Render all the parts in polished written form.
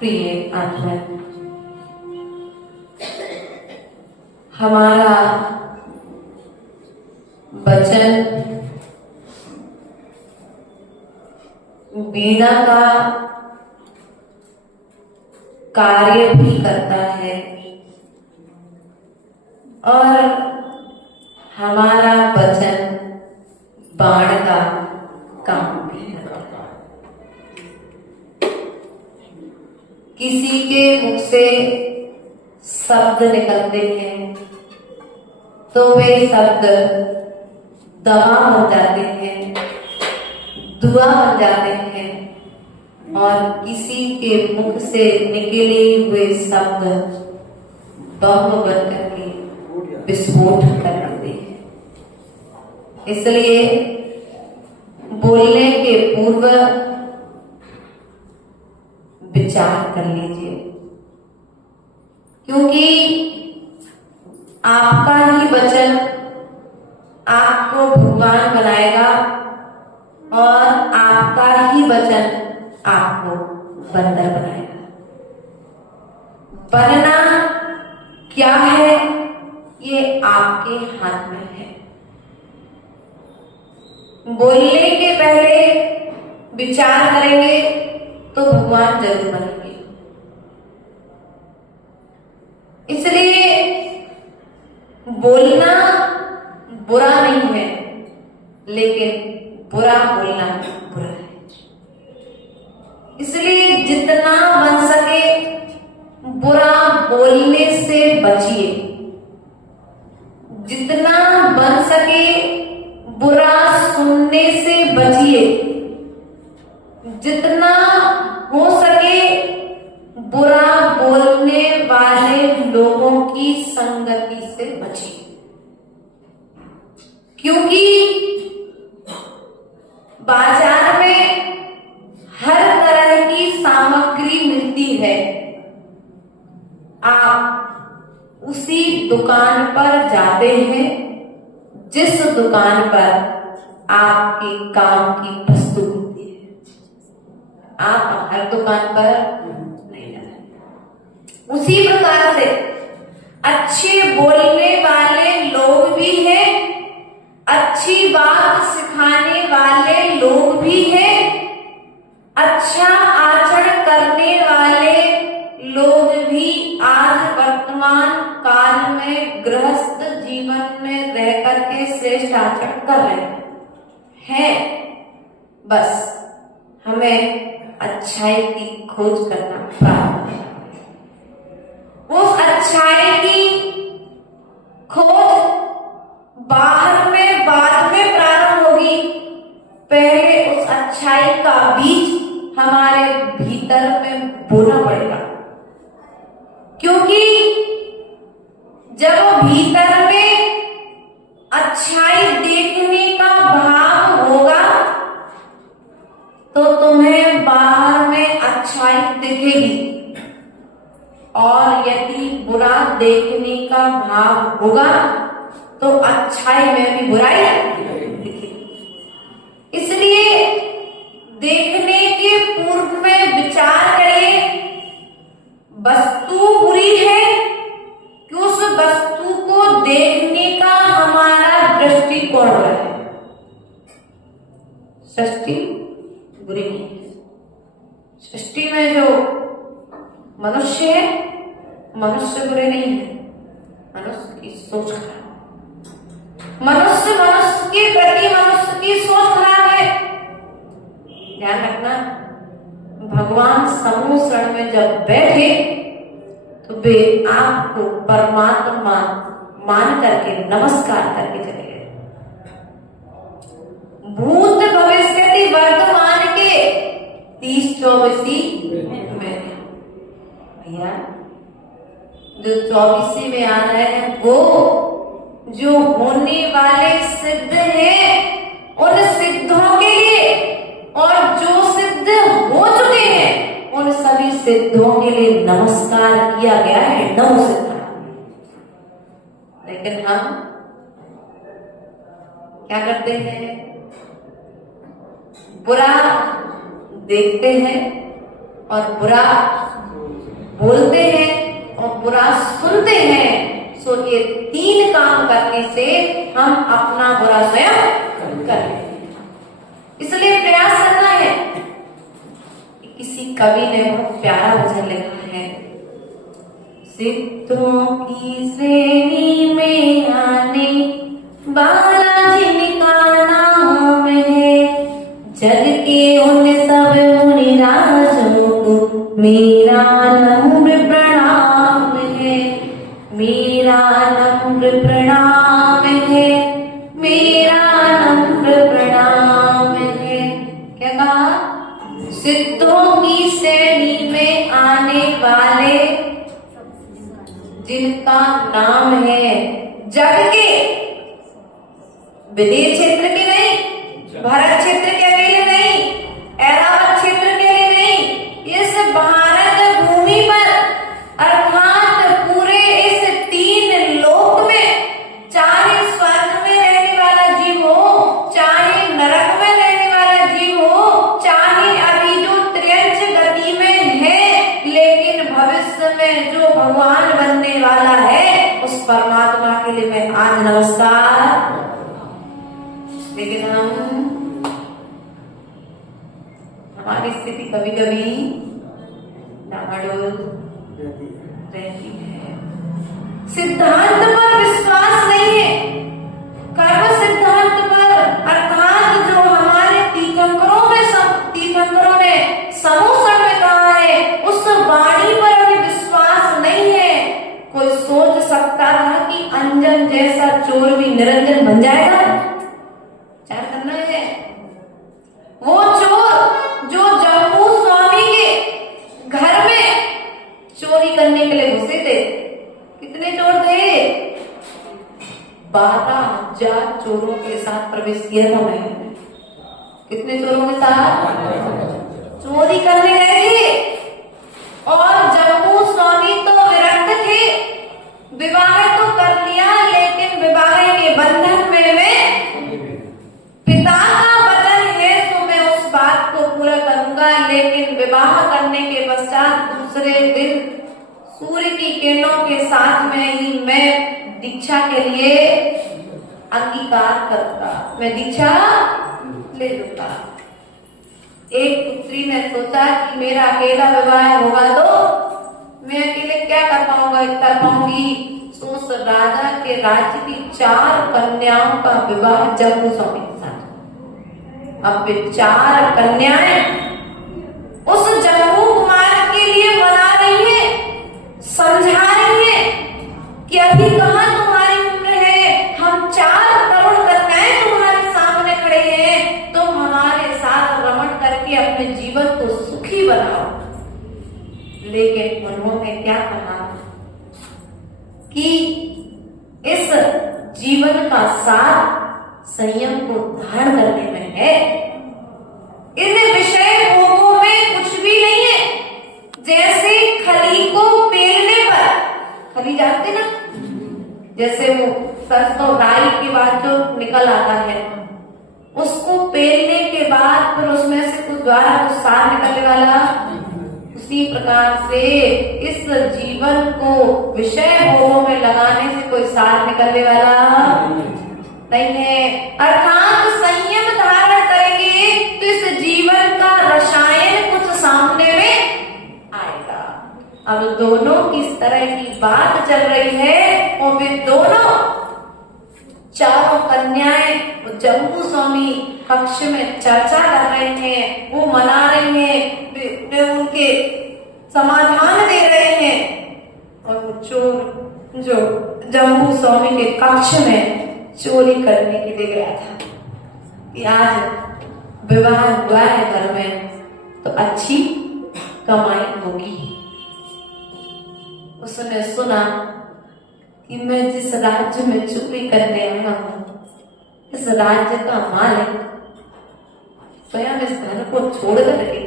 प्रिय आत्मन, हमारा वचन वीणा का कार्य भी करता है और हमारा वचन बाण का काम भी करता है। किसी के मुख से शब्द निकलते हैं तो वे शब्द दवा बन जाते हैं, दुआ बन जाते हैं और किसी के मुख से निकले हुए शब्द बम बन करके विस्फोट कर देते हैं। इसलिए बोलने के पूर्व विचार कर लीजिए, क्योंकि आपका ही वचन आपको भगवान बनाएगा और आपका ही वचन आपको बंदर बनाएगा। बनना क्या है ये आपके हाथ में है। बोलने के पहले विचार करेंगे तो भगवान जरूर बनेंगे। इसलिए बोलना बुरा नहीं है, लेकिन बुरा बोलना बुरा है। इसलिए जितना बन सके बुरा बोलने से बचिए, जितना बन सके बुरा सुनने से बचिए, जितना हो सके बुरा बोलने वाले लोगों की संगति से बचिए। क्योंकि बाजार में हर तरह की सामग्री मिलती है, आप उसी दुकान पर जाते हैं जिस दुकान पर आपके काम की वस्तु मिलती है। आप हर दुकान पर नहीं जाते। उसी प्रकार से अच्छे बोलने वाले लोग भी हैं, अच्छी बात सिखाने वाले लोग भी हैं, अच्छा आचरण करने वाले लोग भी आज वर्तमान काल में गृहस्थ जीवन में रह करके श्रेष्ठ आचरण कर रहे हैं। बस हमें अच्छाई की खोज करना प्रारंभ करना। उस अच्छाई की खोज बाहर में बाद में प्रारंभ होगी। पहले उस अच्छाई का बीज हमारे भीतर में बोना पड़ेगा, क्योंकि जब भीतर में अच्छाई देखने का भाव होगा तो तुम्हें बाहर में अच्छाई दिखेगी, और यदि बुरा देखने का भाव होगा तो अच्छाई में भी बुराई दिखेगी। इसलिए देखने के पूर्व में विचार करें, वस्तु बुरी है कि उस वस्तु को देखने का हमारा दृष्टिकोण है। सृष्टि बुरी नहीं है। सृष्टि में जो मनुष्य है, मनुष्य बुरे नहीं है, मनुष्य की सोच खराब। मनुष्य के प्रति मनुष्य की सोच खराब है। ध्यान रखना, भगवान समूह शरण में जब बैठे तो वे आपको परमात्मा मान करके नमस्कार करके चले गए। भूत भविष्य वर्तमान के 30-24 में भैया जो 24 में आ रहे हैं वो जो होने वाले सिद्ध हैं उन सिद्धों के लिए, और जो सिद्ध हो चुके हैं उन सभी सिद्धों के लिए नमस्कार किया गया है। नमो सिद्धार्थ। लेकिन हम क्या करते हैं? बुरा देखते हैं और बुरा बोलते हैं और बुरा सुनते हैं, सो ये 3 काम करने से हम अपना बुरा स्वयं कर लेते हैं। इसलिए प्रयास करना है। किसी कवि ने बहुत प्यारा भजन लिखा है, सिद्धों की श्रेणी में आने वाला जिनका नाम है, जग के उन सब मुनिराजों को मेरा नम्र प्रणाम है, मेरा नम्र प्रणाम है, मेरा नम्र प्रणाम है। क्या कहा? सिद्धों की श्रेणी में आने वाले जिनका नाम है, जग के, विदेश क्षेत्र के नहीं, भारत क्षेत्र के अकेले नहीं, ऐरावत क्षेत्र के लिए नहीं, इस भारत भूमि पर अर्थात पूरे इस 3 लोक में, चाहे स्वर्ग में रहने वाला जीव हो, चाहे नरक में रहने वाला जीव हो, चाहे अभी जो त्रियंच गति में है लेकिन भविष्य में जो भगवान बनने वाला है, उस परमात्मा के लिए मैं आज नमस्कार। लेकिन हमारी स्थिति कभी कभी डामाडोल रहती है। सिद्धांत पर विश्वास नहीं है, कर्म सिद्धांत पर, अर्थात जो हमारे तीर्थंकरों ने समूसण में कहा है, उस वाणी पर अभी विश्वास नहीं है। कोई सोच सकता था कि अंजन जैसा चोर भी निरंजन बन जाएगा? क्या करना है? वो चोर जो जम्मू स्वामी के घर में चोरी करने के लिए घुसे थे, कितने चोर थे? 12,000 चोरों के साथ प्रवेश किया था मैं। कितने चोरों के साथ चोरी करने गए थे? और जम्मू स्वामी तो विरक्त थे, विवाह तो कर लिया, लेकिन विवाह के बंधन में वे, पिता का वचन है तो मैं उस बात को पूरा करूंगा, लेकिन विवाह करने के पश्चात दूसरे दिन सूर्य की किरणों के साथ में ही मैं दीक्षा के लिए अंगीकार करूंगा, मैं दीक्षा ले लूंगा। एक पुत्री ने सोचा कि मेरा अकेला विवाह होगा तो मैं अकेले क्या कर पाऊंगी। तो उस राजा के राज्य की 4 कन्याओं का विवाह जम्मू स्वामी के साथ। अब वे 4 कन्याएं उस जम्मू कुमार के लिए मना रही है, समझा रही है कि अभी कहाँ तुम्हारी उम्र है, हम 4 तरुण कन्याएं तुम्हारे सामने खड़े हैं, तुम हमारे साथ रमण करके अपने जीवन को सुखी बनाओ। लेकिन उन्होंने क्या कहा कि इस जीवन का सार संयम को धारण करने में है, इन विषय भोगों में कुछ भी नहीं है। जैसे खली को पेरने पर, खली जानते ना, जैसे वो सरसों राई के बाद जो निकल आता है, उसको पेरने के बाद फिर उसमें से कुछ द्वारा कुछ सार निकलने वाला, उसी प्रकार से इस जीवन को विषय भोगों में लगाने से कोई सार निकलने वाला नहीं है। अर्थात संयम धारण करेंगे तो इस जीवन का रसायन कुछ सामने में आएगा। अब दोनों किस तरह की बात चल रही है, और वे दोनों 4 कन्याएं वो जम्मू स्वामी कक्ष में चर्चा कर रहे हैं, वो मना रही हैं, वे उनके समाधान दे रहे हैं, और वो चोर जो जम्मू स्वामी के कक्ष में चोरी करने के लिए गया था कि आज विवाह हुआ है घर में तो अच्छी कमाई होगी। उसने सुना कि मैं जिस राज्य में चोरी करने आया हूं, इस राज्य का मालिक स्वयं इस घर को छोड़ करके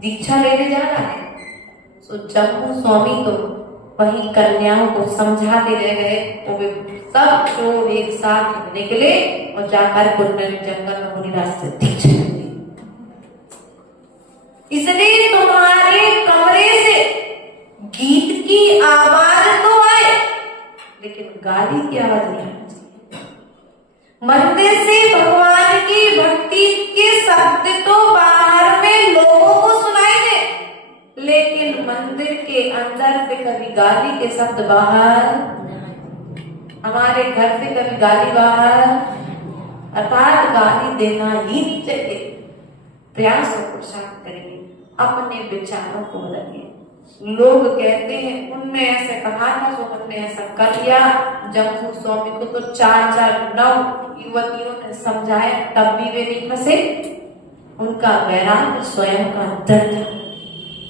दीक्षा लेने जा रहा है। तो जम्मू स्वामी तो वही कन्याओं को समझाते रह गए, वो वे सब चोर एक साथ निकले और जाकर जंगल में मुनिराज से दीक्षा ली। इसलिए तुम्हारे कमरे से गाली की आवाज नहीं आनी चाहिए। मंदिर से भगवान की भक्ति के शब्द तो बाहर में लोगों को सुनाई दे, लेकिन मंदिर के अंदर से कभी गाली के शब्द बाहर, हमारे घर से कभी गाली बाहर, अर्थात गाली देना ही नहीं चाहिए। प्रयास और पुरुषार्थ करेंगे, अपने विचारों को बदलिए। लोग कहते हैं उनने ऐसे कहा था तो हमने ऐसा कर लिया। जम्मू स्वामी को तो 4-9 युवतियों ने समझाया, तब भी वे नहीं फंसे। उनका वैराग्य स्वयं का दर्द,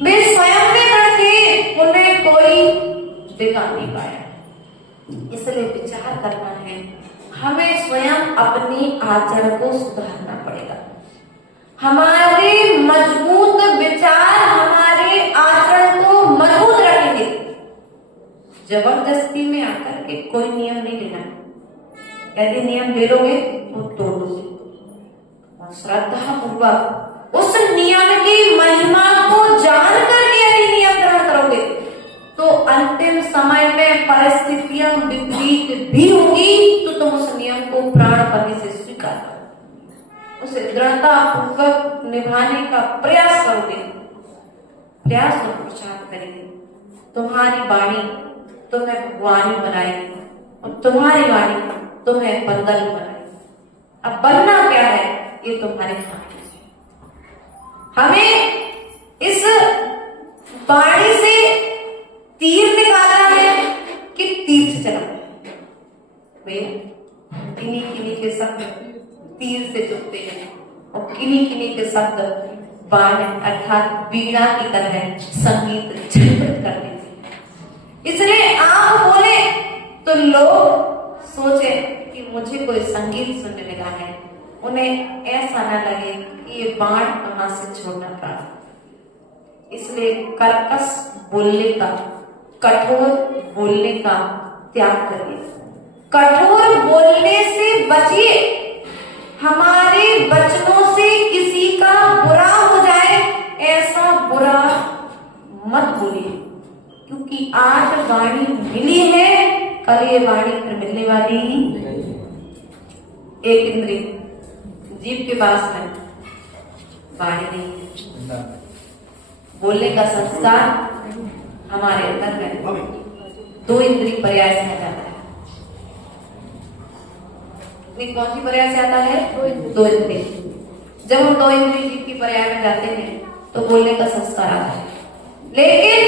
वे स्वयं में दर्द थे, उन्हें कोई दिखा नहीं पाया। इसलिए विचार करना है, हमें स्वयं अपनी आचरण को सुधारना पड़ेगा। हमारे मजबूत विचार हमारे आचरण को मजबूत रखेंगे। जबरदस्ती में आकर के कोई नियम नहीं लेना है। यदि नियम ले लोगे तो तोड़ दोगे, और श्रद्धा पूर्वक उस नियम की महिमा को जान करके यदि नियम ग्रहण करोगे तो अंतिम समय में परिस्थितियां विपरीत भी होंगी तो तुम उस नियम को प्राणपति से स्वीकार करो, उसे दृढ़ता पूर्वक निभाने का प्रयास करोगे। प्रयास और पुरुषार्थ करेंगे, तुम्हारी वाणी तुम्हें भगवानी बनाएगी और तुम्हारी वाणी तुम्हें बंदर बनाएगी। अब बनना क्या है ये तुम्हारे हाथ में है। हमें इस वाणी से तीर निकालना है कि तीर से चलाना है। भैया किन्हीं किन्हीं के शब्द तीर से चुभते हैं और किन्हीं किन्हीं के शब्द बाण अर्थात वीणा की तरह संगीत झलकत करते हैं। इसलिए आप बोले तो लोग सोचे कि मुझे कोई संगीत सुनने लगा है, उन्हें ऐसा ना लगे कि ये बाण कहां से छोड़ना पड़ा। इसलिए कर्कश बोलने का, कठोर बोलने का त्याग करिए। कठोर बोलने से बचिए। हमारे वचनों से किसी का बुरा हो जाए ऐसा बुरा मत बोलिए, क्योंकि आज वाणी मिली है, कल ये वाणी फिर मिलने वाली ही। एक इंद्रिय जीभ के पास है, वाणी नहीं है। बोलने का संस्कार हमारे अंदर है। 2 इंद्रिय पर्याय से आता है। कौन सी पर्याय से आता है? 2 इंद्रिय। जब हम 2 इंद्रिय जीव की पर्याय में जाते हैं तो बोलने का संस्कार आता है। लेकिन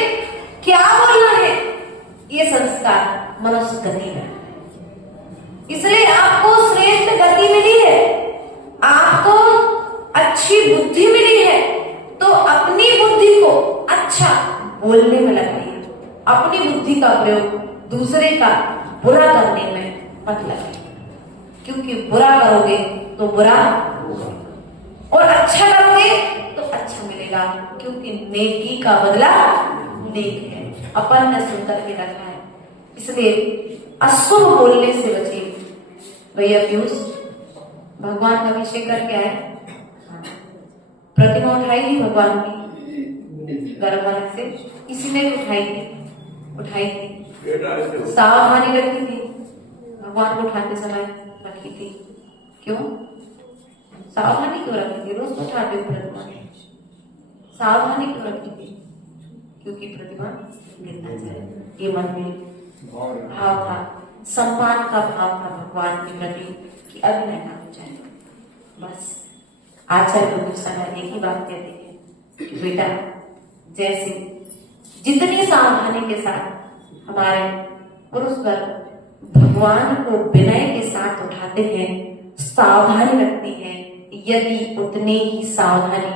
क्या बोलना है ये संस्कार मनुष्य गति में। इसलिए आपको श्रेष्ठ गति मिली है, आपको अच्छी बुद्धि मिली है, तो अपनी बुद्धि को अच्छा बोलने में लगाइए। अपनी बुद्धि का प्रयोग दूसरे का बुरा करने में मत लगाइए, क्योंकि बुरा करोगे तो बुरा और अच्छा करोगे तो अच्छा मिलेगा, क्योंकि नेकी का बदला नेक है। अपन ने सुनकर के रखा है, इसलिए अशुभ बोलने से बचिए। भैया पीयूष भगवान का अभिषेक करके आए, प्रतिमा उठाई थी भगवान की गर्भ से, किसी ने उठाई थी, सावधानी रखी थी, भगवान को उठाते समय रखी थी। क्यों सावधानी क्यों रखी थी? रोज उठाते हो प्रतिमा, सावधानी क्यों रखी थी? क्योंकि प्रतिमा गिरना चाहिए, ये मन में भाव था, सम्मान का भाव था भगवान के प्रति कि अभिनय ना हो जाए। बस आचार्य लोग सदा एक ही बात कहते हैं कि बेटा जैसे जितनी सावधानी के साथ हमारे पुरुष वर्ग भगवान को विनय के साथ उठाते हैं, सावधानी रखती हैं, यदि उतनी ही सावधानी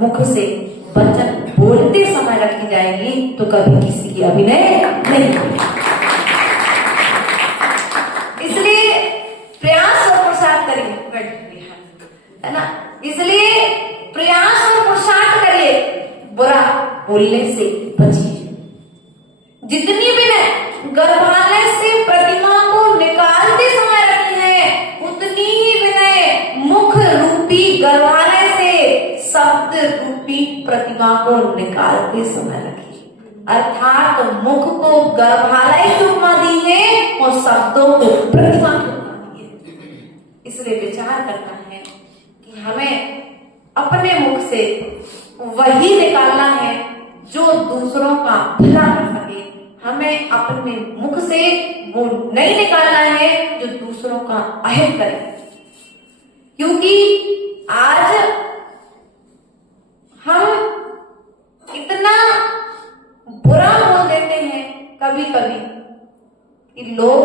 मुख से वचन बोलते समय रखी जाएगी तो कभी किसी की अभिनय नहीं होगी। इसलिए प्रयास और पुरुषार्थ करिए, है ना? इसलिए प्रयास और पुरुषार्थ करिए, बुरा बोलने से बचिए। जितनी विनय गर्भालय से प्रतिमा को निकालते समय रखी है, उतनी ही विनय मुख रूपी गर्भालय से शब्द रूपी प्रतिमा को निकालते समय रखिए। अर्थात मुख को गर्भालय की उपमा दी है और शब्दों को प्रतिमा की उपमा दी है। इसलिए विचार करना है कि हमें अपने मुख से वही निकालना है जो दूसरों का भला कर सके। हमें अपने मुख से वो नहीं निकालना है जो दूसरों का अहित करे, क्योंकि आज हम इतना बुरा बोल देते हैं कभी कभी कि लोग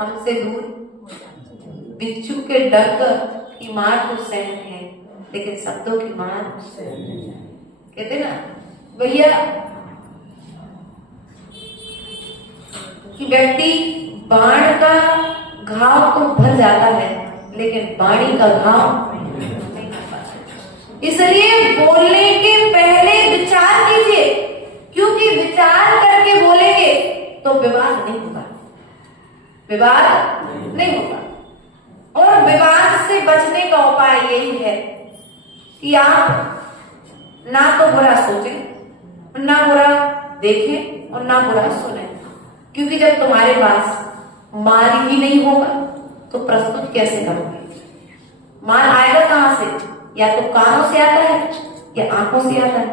हमसे दूर बिच्छू के डर की मार तो सहन है, लेकिन शब्दों की मार कहते ना भैया कि व्यक्ति बाण का घाव तो भर जाता है, लेकिन बाणी का घाव नहीं भर पाता। इसलिए बोलने के पहले विचार कीजिए, क्योंकि विचार करके बोलेंगे तो विवाद नहीं होगा, विवाद नहीं होगा। और विवाद से बचने का उपाय यही है कि आप ना तो बुरा सोचें, ना बुरा देखें और ना बुरा सुने, क्योंकि जब तुम्हारे पास माल ही नहीं होगा तो प्रस्तुत कैसे करोगे? माल आएगा कहां से? या तो कानों से आता है या आंखों से आता है।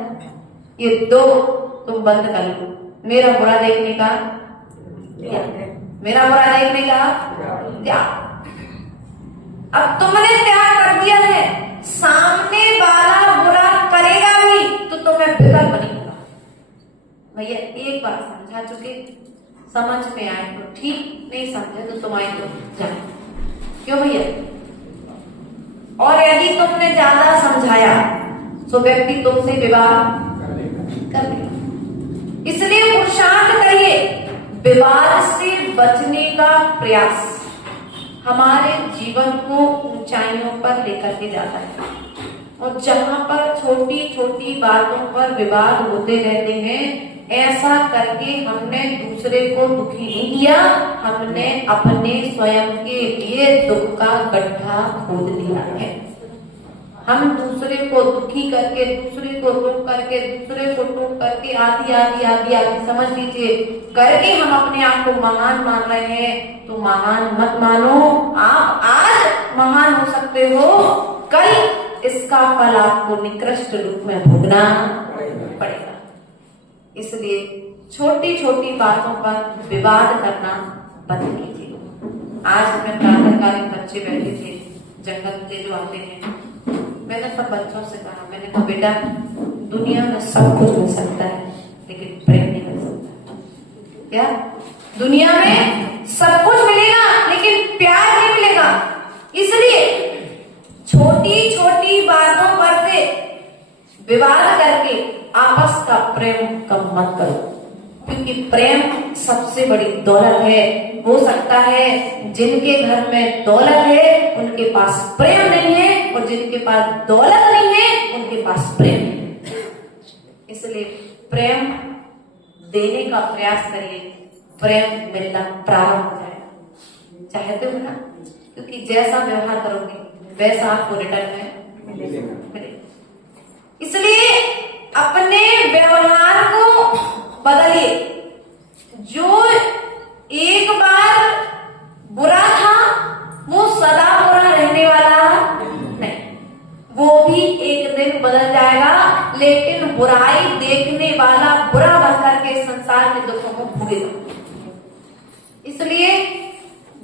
ये दो तुम बंद कर लो। मेरा बुरा देखने का त्याग, मेरा बुरा देखने का त्याग। अब तुमने त्याग कर दिया है, सामने वाला बुरा करेगा भी तो तुम्हें विकल्प नहीं होगा। भैया एक बार समझा चुके, समझ में आए तो ठीक, नहीं समझे तो तुम्हारी तो जाए। क्यों भैया? और यदि तुमने ज्यादा समझाया तो व्यक्ति तुमसे विवाद कर लेगा। इसलिए पुरुषार्थ करिए, विवाद से बचने का प्रयास हमारे जीवन को ऊंचाइयों पर लेकर के जाता है। और जहां पर छोटी छोटी बातों पर विवाद होते रहते हैं, ऐसा करके हमने दूसरे को दुखी नहीं किया, हमने अपने स्वयं के लिए दुख का गड्ढा खोद लिया है। हम दूसरे को दुखी करके, दूसरे को रोक करके, दूसरे को टोक करके आदि आदि आदि आदि समझ लीजिए करके हम अपने आप को महान मान रहे हैं। तो महान मत मानो। आप आज महान हो सकते हो, कल इसका फल आपको निकृष्ट रूप में भोगना पड़ेगा। इसलिए छोटी छोटी बातों पर विवाद करना बंद कीजिए। आज हमें प्रातःकालीन बच्चे बैठे थे, जंगल के जो आते हैं, मैंने सब बच्चों से कहा, मैंने कहा बेटा दुनिया में सब कुछ मिल सकता है लेकिन प्रेम नहीं मिल सकता। क्या? दुनिया में सब कुछ मिलेगा लेकिन प्यार नहीं मिलेगा। इसलिए छोटी छोटी बातों पर से विवाद करके आपस का प्रेम कम मत करो, क्योंकि प्रेम सबसे बड़ी दौलत है। हो सकता है जिनके घर में दौलत है उनके पास प्रेम नहीं है, और जिनके पास दौलत नहीं है उनके पास प्रेम है। इसलिए प्रेम देने का प्रयास करिए, प्रेम मिलना प्रारंभ हो जाएगा। चाहते हो ना? क्योंकि जैसा व्यवहार करोगे वैसा आपको रिटर्न में मिलेगा। इसलिए अपने व्यवहार को बदलिए। जो एक बार बुरा था वो सदा बुरा रहने वाला नहीं, वो भी एक दिन बदल जाएगा। लेकिन बुराई देखने वाला बुरा बनकर के संसार के दुखों को भोगेगा। इसलिए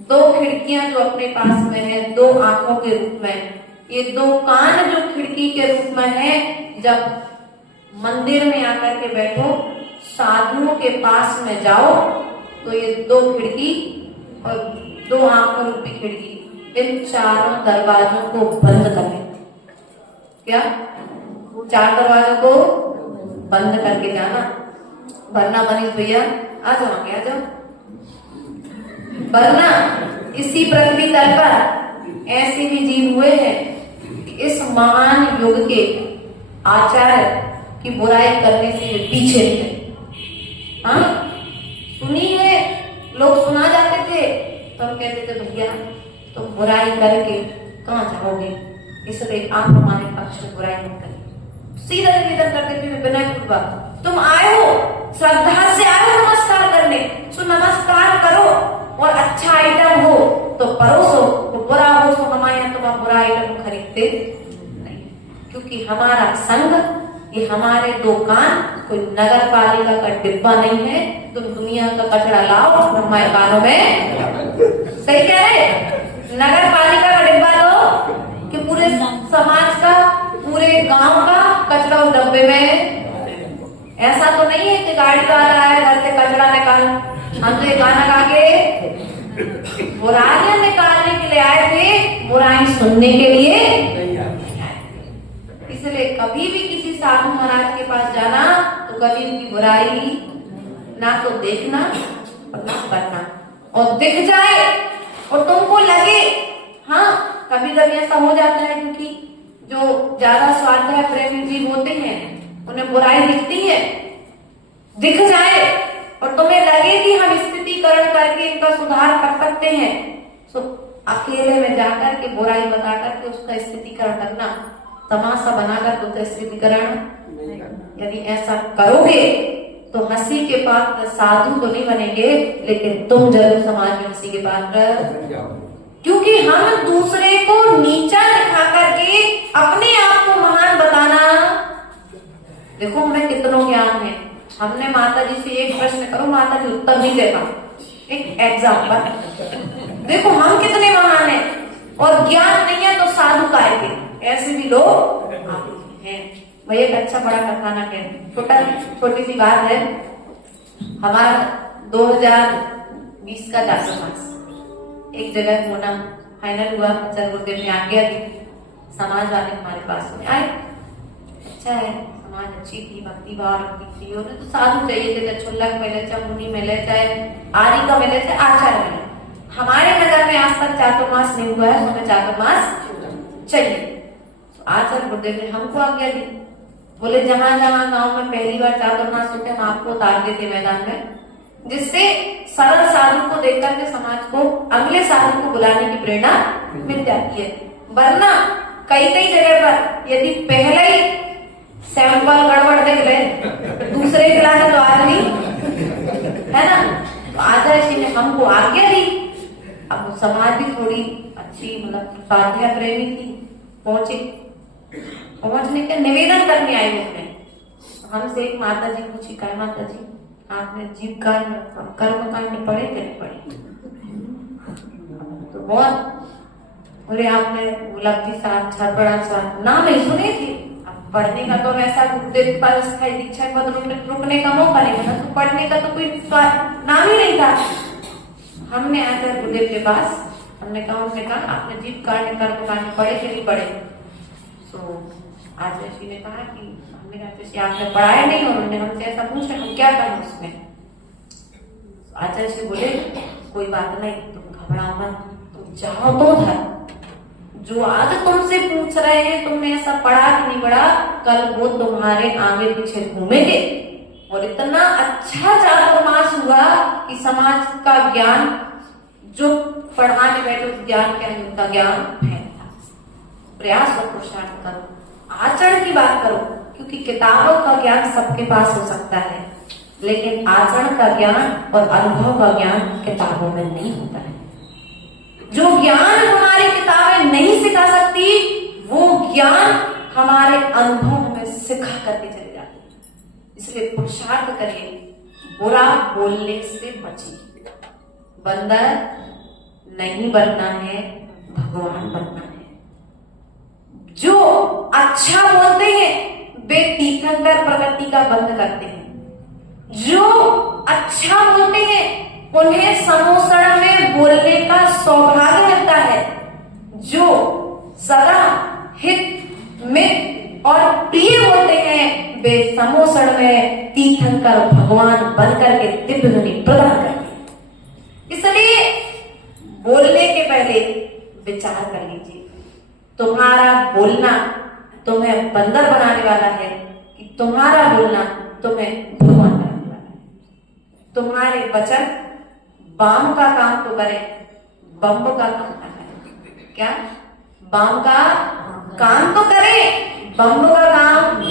दो खिड़कियां जो अपने पास में है, दो आंखों के रूप में, ये दो कान जो खिड़की के रूप में है, जब मंदिर में आकर के बैठो, साधुओं के पास में जाओ, तो ये दो खिड़की और दो आंखों रूपी खिड़की, इन चारों दरवाजों को बंद कर लें। क्या? चार दरवाजों को बंद करके जाना। वरना मनीष भैया आ जाओ, आ जाओ। वरना इसी पृथ्वी तल पर ऐसे भी जीव हुए हैं, इस महान युग के आचार्य की बुराई करने से वे पीछे थे। हाँ, सुनी है, लोग सुना जाते थे तो हम कहते थे भैया तुम बुराई करके कहां जाओगे, इसलिए आप हमारे पक्ष में बुराई मत करिए। सीधा निवेदन करते थे विनय पूर्वक, तुम आए हो, श्रद्धा से आए हो नमस्कार करने, सो नमस्कार करो, और अच्छा आइटम हो तो परोसो, वो बुरा हो तो हमारे यहाँ तुम बुरा आइटम खरीदते नहीं, क्योंकि हमारा संग, ये हमारे दुकान कोई नगर पालिका का डिब्बा नहीं है। तुम दुनिया का कचरा लाओ हमारे कानों में, सही कह रहे, नगर पालिका का डिब्बा दो कि पूरे समाज का, पूरे गांव का कचरा उस डब्बे में। ऐसा तो नहीं है कि गाड़ी वाला आया घर से कचरा निकाल, हम तो ये गाना गा के बुराइयां निकालने के लिए आए थे, बुराई सुनने के लिए। इसलिए कभी भी किसी साधु महाराज के पास जाना तो कभी उनकी बुराई ना तो देखना और ना करना, और दिख जाए और तुमको लगे, हाँ कभी कभी ऐसा हो जाता है, क्योंकि जो ज्यादा स्वाध्याय प्रेमी जीव होते हैं उन्हें बुराई दिखती है, दिख जाए और तुम्हें लगे कि हम स्थितिकरण करके इनका सुधार कर सकते हैं, तो अकेले में जाकर के बुराई बता करके उसका स्थितिकरण करना, तमाशा बनाकर तो स्थितिकरण, यदि ऐसा करोगे तो हंसी के पात्र साधु तो नहीं बनेंगे, लेकिन तुम जरूर समाज में हंसी के पात्र, क्योंकि हम दूसरे को नीचा दिखा करके अपने आप को महान बताना। देखो हमें कितनों ज्ञान है, हमने माता जी से एक प्रश्न करो, माता जी उत्तर नहीं दे पाए, एक एग्जाम्पल देखो हम कितने महान हैं, और ज्ञान नहीं है तो साधु काय के, ऐसे भी लोग हैं। वही एक अच्छा बड़ा कथानक है, छोटी सी बात है। हमारा 2020 का चातुर्मास एक जगह होना फाइनल हुआ, आचार्य गुरुदेव ने आज्ञा दी, समाज वाले हमारे पास में आए, अच्छा है समाज अच्छी थी, भक्ति भाव रखती थी, उन्हें तो साधु चाहिए थे, चाहे छुल्लक मिले, चाहे मुनि मिले, चाहे आदि का मिले, चाहे आचार्य मिले। हमारे नगर में आज तक चातुर्मास नहीं हुआ है, हमें चातुर्मास चाहिए। आचार्य गुरुदेव ने हमको आज्ञा दी, बोले जहां जहां गांव में पहली बार चातुर्मास होते हम आपको उतार देते मैदान में, जिससे सरल साधु को देखकर के समाज को अगले साधु को बुलाने की प्रेरणा मिल जाती है। वरना कई कई जगह पर यदि पहले ही सैंपल गड़बड़ देख ले तो दूसरे खिलाने तो आदमी है ना, तो आचार्य जी ने हमको आज्ञा दी। अब समाज भी थोड़ी अच्छी, मतलब स्वाध्याय प्रेमी थी, पहुंचने के निवेदन करने आए उसने हमसे। एक माता जी पूछी, कहा माता जी आपने जीव कांड कर्म कांड पढ़े थे नहीं पढ़े? तो बहुत बोले आपने उपलब्धि साक्षात बड़ा सा नाम ही सुने थे, अब पढ़ने का तो ऐसा गुरुदेव का स्थायी दीक्षा पद रुकने का मौका नहीं मिला, तो पढ़ने का तो कोई नाम ही नहीं था। हमने आकर गुरुदेव के पास हमने कहा आपने जीव कांड कर्म कांड पढ़े थे नहीं पढ़े? तो आचार्य जी ने कहा कि हमने कहा आपने पढ़ाया नहीं, और उन्होंने हमसे ऐसा पूछा हम क्या करें उसमें? आचार्य जी बोले कोई बात नहीं, तुम घबराओ मत, तुम जाओ तो धर, जो आज तुमसे पूछ रहे हैं तुमने ऐसा पढ़ा कि नहीं पढ़ा, कल वो तुम्हारे आगे पीछे घूमेंगे। और इतना अच्छा चातुर्मास हुआ कि समाज का ज्ञान जो पढ़ाने बैठे उस ज्ञान के उनका ज्ञान फैलता। प्रयास और पुरुषार्थ करो, आचरण की बात करो, क्योंकि किताबों का ज्ञान सबके पास हो सकता है, लेकिन आचरण का ज्ञान और अनुभव का ज्ञान किताबों में नहीं होता है। जो ज्ञान हमारी किताबें नहीं सिखा सकती, वो ज्ञान हमारे अनुभव में सिखा करके चले जाते हैं। इसलिए पुरुषार्थ करिए, बुरा बोलने से बचिए। बंदर नहीं बनना है, भगवान बनना है। जो अच्छा बोलते हैं वे तीर्थंकर प्रगति का बंद करते हैं। जो अच्छा बोलते हैं उन्हें समोसण में बोलने का सौभाग्य मिलता है। जो सदा हित मित और प्रिय बोलते हैं वे समोसण में तीर्थंकर भगवान बनकर के दिव्य ध्वनि प्रदान करते हैं। इसलिए बोलने के पहले विचार कर लीजिए, तुम्हारा बोलना तुम्हें बंदर बनाने वाला है कि तुम्हारा बोलना तुम्हें भगवान बनाने वाला है। तुम्हारे वचन बाम का काम तो करे, बम का काम ना करे। क्या? बाम का काम तो करे, बम का काम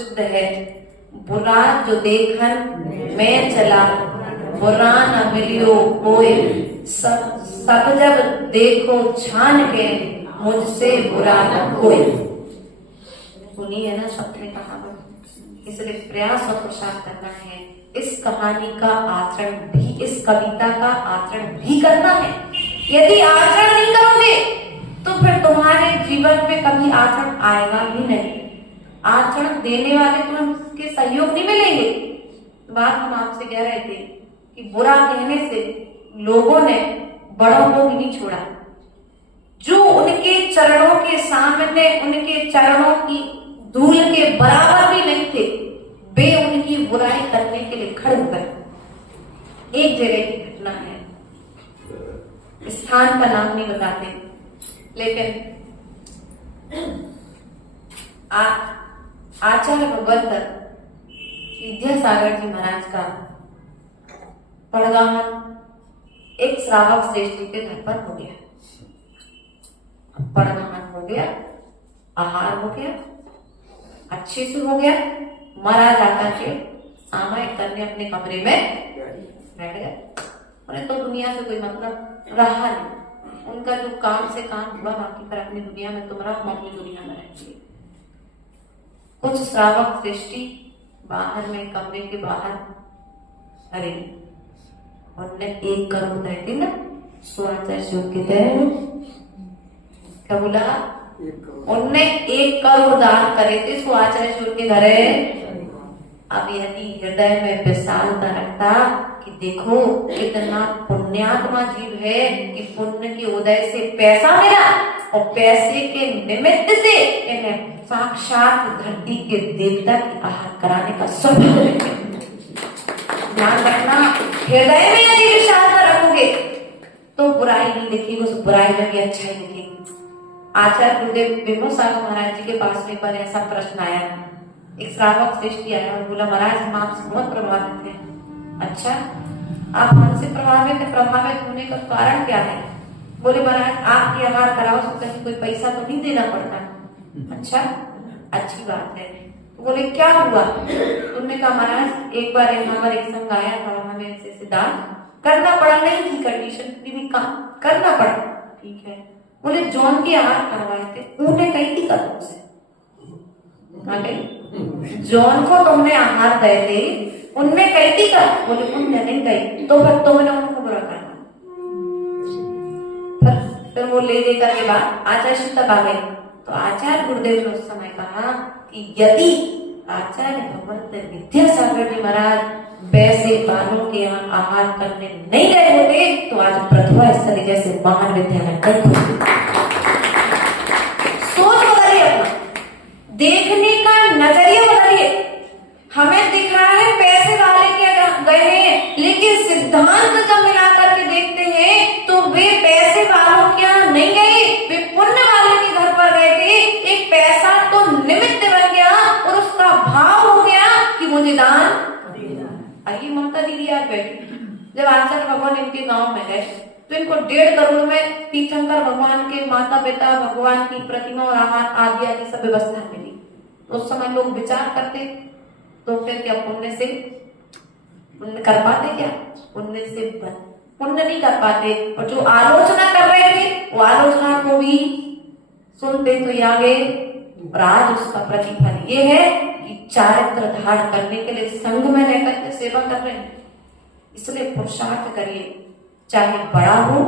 प्रसिद्ध है, बुरा जो देखन मैं चला, बुरा न मिलियो कोई, सब जब देखो छान के, मुझसे बुरा न कोई। सुनी है ना सबने कहावत, इसलिए प्रयास और पुरुषार्थ करना है। इस कहानी का आचरण भी, इस कविता का आचरण भी करना है। यदि आचरण नहीं करोगे तो फिर तुम्हारे जीवन में कभी आचरण आएगा भी नहीं। आचरण देने वाले तुमके सहयोग नहीं मिलेंगे। बात हम आपसे कह रहे थे कि बुरा कहने से लोगों ने बड़ों को भी नहीं छोड़ा। जो उनके चरणों के सामने, उनके चरणों की धूल के बराबर भी नहीं थे, वे उनकी बुराई करने के लिए खड़े हो गए। एक जगह की घटना है, स्थान का नाम नहीं बताते, लेकिन आचार्य भगवत विद्यासागर जी महाराज का पड़गामन एक श्रावक श्रेष्ठी के घर पर हो गया। पड़गामन हो गया, आहार हो गया, अच्छे से हो गया। महाराज आकर के सामायिक करने अपने कमरे में बैठ गए। उन्हें तो दुनिया से कोई मतलब रहा नहीं। उनका जो काम से काम हुआ, बाकी पर अपनी दुनिया में तुम रहो, हम अपनी दुनिया में रहती है। कुछ श्रावक सृष्टि बाहर में, कमरे के बाहर, अरे उनने 1 करोड़ दे दी ना स्वाचार्य शिव के तहत। क्या बोला? उनने 1 करोड़ दान करे थे स्वाचार्य शिव के घरे। अब यदि हृदय में विशालता रखता कि देखो कितना पुण्यात्मा जीव है कि पुण्य के उदय से पैसा मिला और पैसे के निमित्त से इन्हें साक्षात धरती के देवता की आहार कराने का सौभाग्य। ध्यान रखना, हृदय में यदि विशालता रखोगे तो बुराई नहीं दिखेगी, उस बुराई में भी अच्छाई दिखेगी। आचार्य गुरुदेव विमो सागर महाराज जी के पास में पर ऐसा प्रश्न आया। एक श्रावक श्रेष्ठी आया और बोला, महाराज हम आपसे बहुत प्रभावित हैं। अच्छा, आप हमसे प्रभावित होने का कारण क्या है? बोले, महाराज आपके आहार कराओ तो कहीं कोई पैसा तो नहीं देना पड़ता। अच्छा, अच्छी बात है। तो बोले, क्या हुआ? तुमने कहा, महाराज एक बार हमारे एक संग आया था, हमें ऐसे दान करना पड़ा, नहीं थी कंडीशन, भी काम करना पड़ा। ठीक है। बोले, जौन के आहार करवाए थे उन्हें कही थी कदम से जॉन को तुमने आहार गए थे उनमें कही थी का? बोले, उनने नहीं कही। तो फिर तुमने उनको बुरा करना। फिर वो ले देकर के बाद आचार्य शिव तक आ गए। तो आचार्य गुरुदेव ने उस समय कहा कि यदि आचार्य भगवत विद्यासागर जी महाराज वैसे बालों के यहाँ आहार करने नहीं गए होते तो आज प्रतिभा स्थली जैसे महान विद्यालय नहीं होते। सोच बदलिए, अपना देखने का नजरिया बदलिए। हमें दिख रहा है पैसे वाले के गए हैं, लेकिन सिद्धांत जब मिलाकर के देखते हैं तो वे पैसे वालों के यहाँ नहीं गए, वे पुण्य वाले के घर पर गए थे। एक पैसा तो निमित्त बन गया और उसका भाव हो गया कि मुझे दान। आइए ममता दीदी आज बैठी, जब आचार्य भगवान इनके गांव में गए तो इनको 1.5 करोड़ में तीर्थंकर भगवान के माता पिता, भगवान की प्रतिमा और आहार आदि आदि सब व्यवस्था मिली। उस समय लोग विचार करते तो फिर क्या पुण्य से पुण्य कर पाते? क्या पुण्य से पुण्य नहीं कर पाते। और जो आलोचना कर रहे थे वो आलोचना को भी सुनते तो ये आगे। और आज उसका प्रतिफल ये है कि चारित्र धारण करने के लिए संघ में रहकर के सेवा कर रहे हैं। इसलिए पुरुषार्थ करिए, चाहे बड़ा हो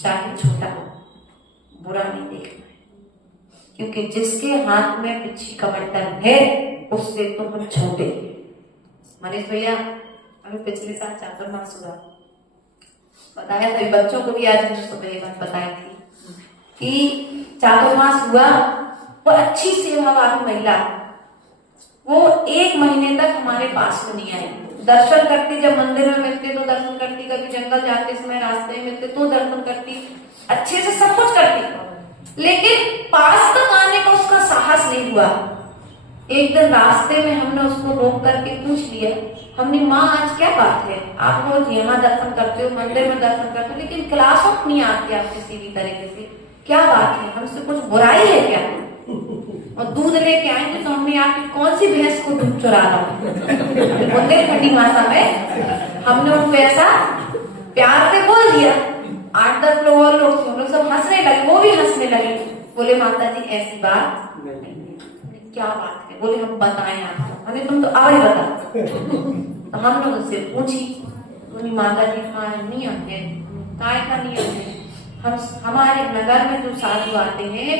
चाहे छोटा हो, बुरा नहीं देखना है। क्योंकि जिसके हाथ में पिछी कमंडल है उससे तो हम छोटे हैं। मनीष भैया, अभी पिछले साल चातुर्मास हुआ, बताया था बच्चों को भी, आज मैंने सुबह ये बात बताई थी कि चातुर्मास हुआ। वो अच्छी सेवा वाली महिला, वो 1 महीने तक हमारे पास में नहीं आई। दर्शन करती, जब मंदिर में मिलते तो दर्शन करती, कभी जंगल जाते समय रास्ते में मिलते तो दर्शन करती, अच्छे से सब कुछ करती, लेकिन पास तक आने का उसका साहस नहीं हुआ। एक दिन रास्ते में हमने उसको रोक करके पूछ लिया, हमने, माँ आज क्या बात है? आप रोज यहाँ दर्शन करते हो, मंदिर में दर्शन करते हो, लेकिन क्लास ऑफ नहीं आती आप किसी भी तरीके से, क्या बात है? हमसे कुछ बुराई है क्या? और दूध लेके आएंगे तो हमने आपकी कौन सी भैंस को दूध चुराना बुंदेलखंडी भाषा में हमने उनको ऐसा प्यार से बोल दिया। 8-10 लोग और लोग थे, हम लोग सब हंसने लगे, वो भी हंसने लगे। बोले माता जी ऐसी बात नहीं। क्या बात है? बोले हम बताएं आपको। अरे तुम तो आगे बता। तो हम लोग उससे पूछी, बोली माता जी हाँ नियम है। काय का नियम है? हम हमारे नगर में जो साधु आते हैं,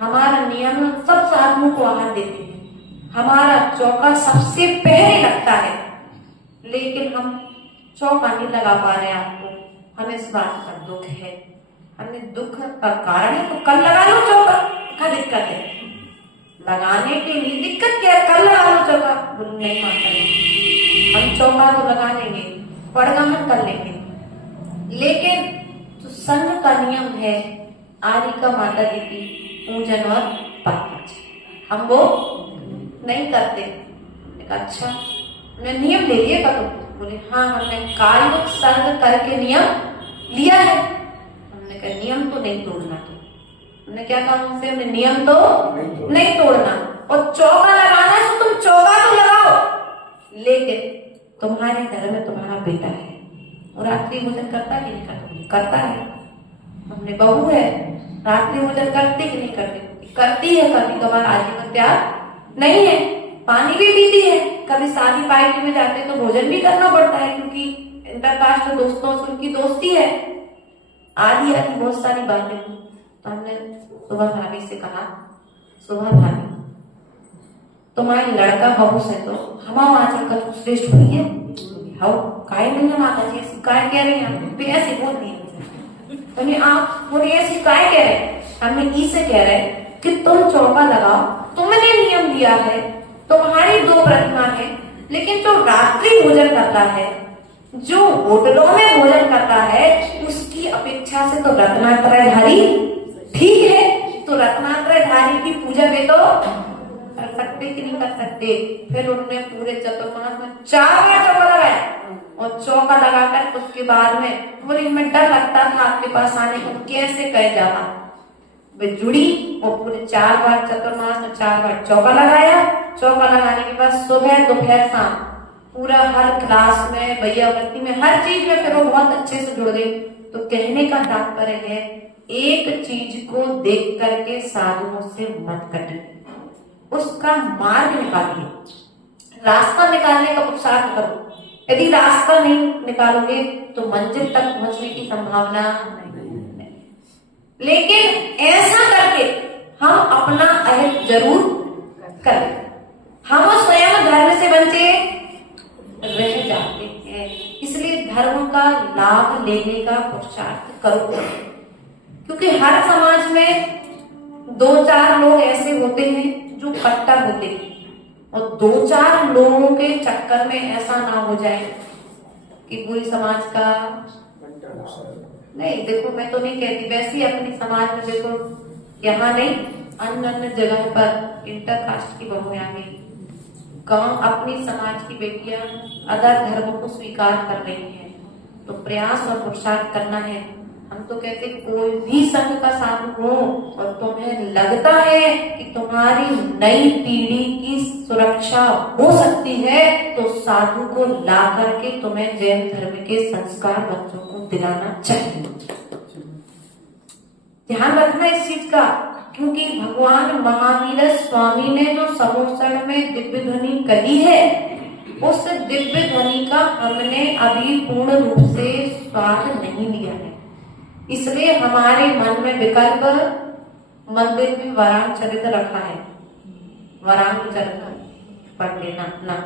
हमारा नियम सब साधुओं को आहार देते हैं। हमारा चौका सबसे पहले लगता है, लेकिन हम चौका नहीं लगा पा रहे आपको, हमें इस बात का दुख है। हमने दुख का कारण है तो कल लगा लो चौका, क्या दिक्कत है? लगाने के लिए दिक्कत क्या है? कल लगा लो चौका। बोलो नहीं माता जी, हम चौका तो लगा लेंगे, पड़गमन कर लेंगे, लेकिन जो संघ का नियम है आरिका माता जी की पूजन और पाठ, हम वो नहीं करते। अच्छा हमने नियम ले लिया का? तो बोले हाँ हमने कायिक संग करके नियम लिया है। हमने कहा नियम तो नहीं तोड़ना। तो हमने क्या कहा उनसे? हमने नियम तो नहीं तोड़ना, और चौका लगाना है तो तुम चौका तो लगाओ, लेकिन तुम्हारे घर में तुम्हारा बेटा है और रात्रि भोजन करता कि नहीं करता है। हमने बहू है, रात्रि भोजन करती कि नहीं करती? करती है। कभी कभार आजीवन त्याग नहीं है, पानी भी पीती है। कभी शादी पार्टी में जाते तो भोजन भी करना पड़ता है, क्योंकि इंटरकास्ट दोस्तों से उनकी दोस्ती है। आदि आदि बहुत सारी बातें। तो हमने सुबह भाभी से कहा, सुबह भाभी तुम्हारी लड़का बहू से तो हमारा आचरण का श्रेष्ठ हुई है। हाउ काय नहीं है माता जी, ऐसी काय कह रही हैं? तो ऐसे बोल दिए तो आप बोले ऐसी काय कह रहे? हमने ई से कह रहे कि तुम चौका लगाओ, तुमने नियम दिया है, तुम्हारी 2 प्रतिमा है, लेकिन जो रात्रि भोजन करता है, जो होटलों में भोजन करता है, उसकी अपेक्षा से तो रत्नात्रयधारी ठीक है। तो रत्नात्रयधारी की पूजा वे तो कर सकते कि नहीं कर सकते? फिर उन्होंने पूरे चतुर्मास में 4 बार चौका लगाया, और चौका लगाकर उसके बाद में बोली मैं डर लगता था आपके पास आने को, कैसे कह जाता। वे जुड़ी और पूरे 4 बार चतुर्मास में 4 बार चौका लगाया। चौका लगाने के बाद सुबह दोपहर शाम पूरा हर क्लास में, भैया वृत्ति में, हर चीज में फिर वो बहुत अच्छे से जुड़ गई। तो कहने का तात्पर्य है, एक चीज को देख करके साधुओं से मत कटिए, उसका मार्ग निकालिए, रास्ता निकालने का पुरुषार्थ करो। यदि रास्ता नहीं निकालोगे तो मंजिल तक पहुंचने की संभावना नहीं। लेकिन ऐसा करके हम अपना अहित जरूर करें। हम स्वयं धर्म से वंचे रह जाते हैं, इसलिए धर्म का लाभ लेने का पुरुषार्थ करो। क्योंकि हर समाज में 2-4 लोग ऐसे होते हैं जो कट्टर होते हैं, और 2-4 लोगों के चक्कर में ऐसा ना हो जाए कि पूरी समाज का नहीं। देखो मैं तो नहीं कहती, वैसे ही अपनी समाज में देखो, यहाँ नहीं अन्य जगह पर इंटरकास्ट की बहुएं आ गई, गांव अपनी समाज की बेटियां अदर धर्मों को स्वीकार कर रही हैं। तो प्रयास और पुरुषार्थ करना है। हम तो कहते कोई भी संघ का साधु हो और तुम्हें लगता है कि तुम्हारी नई पीढ़ी की सुरक्षा हो सकती है, तो साधु को ला करके तुम्हें जैन धर्म के संस्कार बच्चों को दिलाना चाहिए। ध्यान रखना इस चीज का, क्योंकि भगवान महावीर स्वामी ने जो समोसण में दिव्य ध्वनि कही है, उस दिव्य ध्वनि का हमने अभी पूर्ण रूप से स्वाद नहीं लिया है। इसलिए हमारे मन में विकल्प, मंदिर में वरांग चरित्र रखा है, वरांग चरित्र पढ़ लेना ना।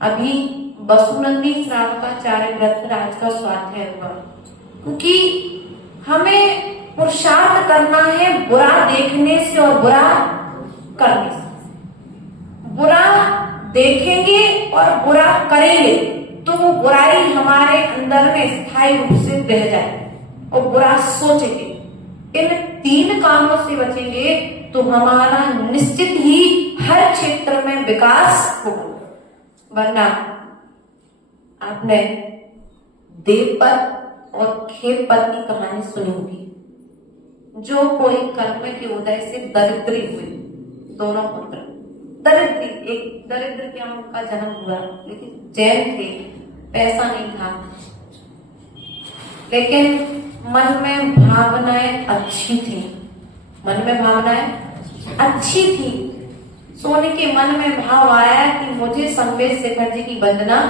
अभी वसुनंदी श्रावकाचार्य व्रत राज का स्वाध्याय हुआ, क्योंकि हमें पुरुषार्थ करना है बुरा देखने से और बुरा करने से। बुरा देखेंगे और बुरा करेंगे तो वो बुराई हमारे अंदर में स्थायी रूप से रह जाए, और बुरा सोचेंगे। इन 3 कामों से बचेंगे तो हमारा निश्चित ही हर क्षेत्र में विकास होगा। वरना आपने देवपत और खेपपत की कहानी सुनी होगी। जो कोई कर्म के उदय से दरिद्री हुई, दोनों पुत्र दरिद्र, एक दरिद्र के यहाँ उनका जन्म हुआ, लेकिन जैन थे, पैसा नहीं था, लेकिन मन में भावनाएं अच्छी थी, मन में भावनाएं अच्छी थी। सोने के मन में भाव आया कि मुझे संवेश शेखर जी की वंदना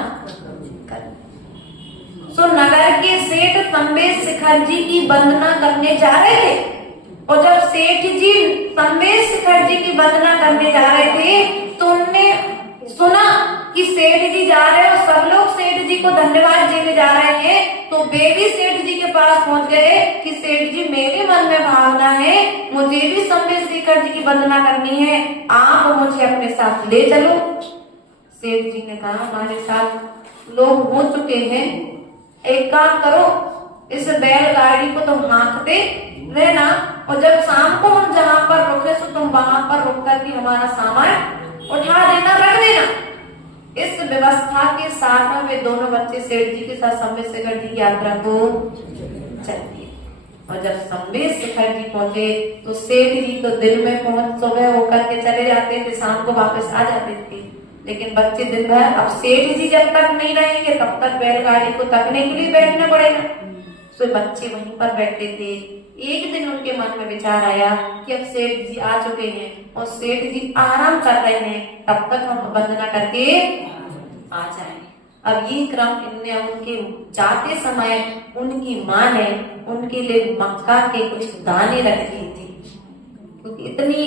कर। सो नगर के सेठ संवेश शेखर जी की वंदना करने जा रहे थे, और जब सेठ जी संवेश शेखर जी की वंदना करने जा रहे थे तो उनने सुना कि सेठ जी जा रहे हैं और सब लोग सेठ जी को धन्यवाद देने जा रहे हैं, तो वे भी सेठ जी के पास पहुंच गए कि सेठ जी मेरे मन में भावना है, मुझे भी संवेश शेखर जी की वंदना करनी है, आप मुझे अपने साथ ले चलो। सेठ जी ने कहा हमारे साथ लोग हो चुके हैं, एक काम करो, इस बैलगाड़ी को तुम हाँकते रहना, और जब शाम को हम जहाँ पर रुके तो तुम वहां पर रुक करके हमारा सामान उठा देना, रख देना। इस व्यवस्था के साथ में वे दोनों बच्चे सेठ जी के साथ संवेश शेखर जी की यात्रा को चल दिए। और जब संवेश शेखर जी पहुंचे तो सेठ जी तो दिन में पहुंच सुबह होकर के चले जाते थे, शाम को वापस आ जाते थे, लेकिन बच्चे दिन भर, अब सेठ जी जब तक नहीं रहेंगे तब तक बैलगाड़ी को तकने के लिए बैठना पड़ेगा, तो बच्चे वहीं पर बैठते थे। एक दिन उनके मन में विचार आया कि अब सेठ जी आ चुके हैं और सेठ जी आराम कर रहे हैं, तब तक हम वंदना करके आ जाएं। अब ये क्रम इनने उनके जाते समय उनकी माँ ने उनके लिए मक्का के कुछ दाने रख दिए थे, क्योंकि इतनी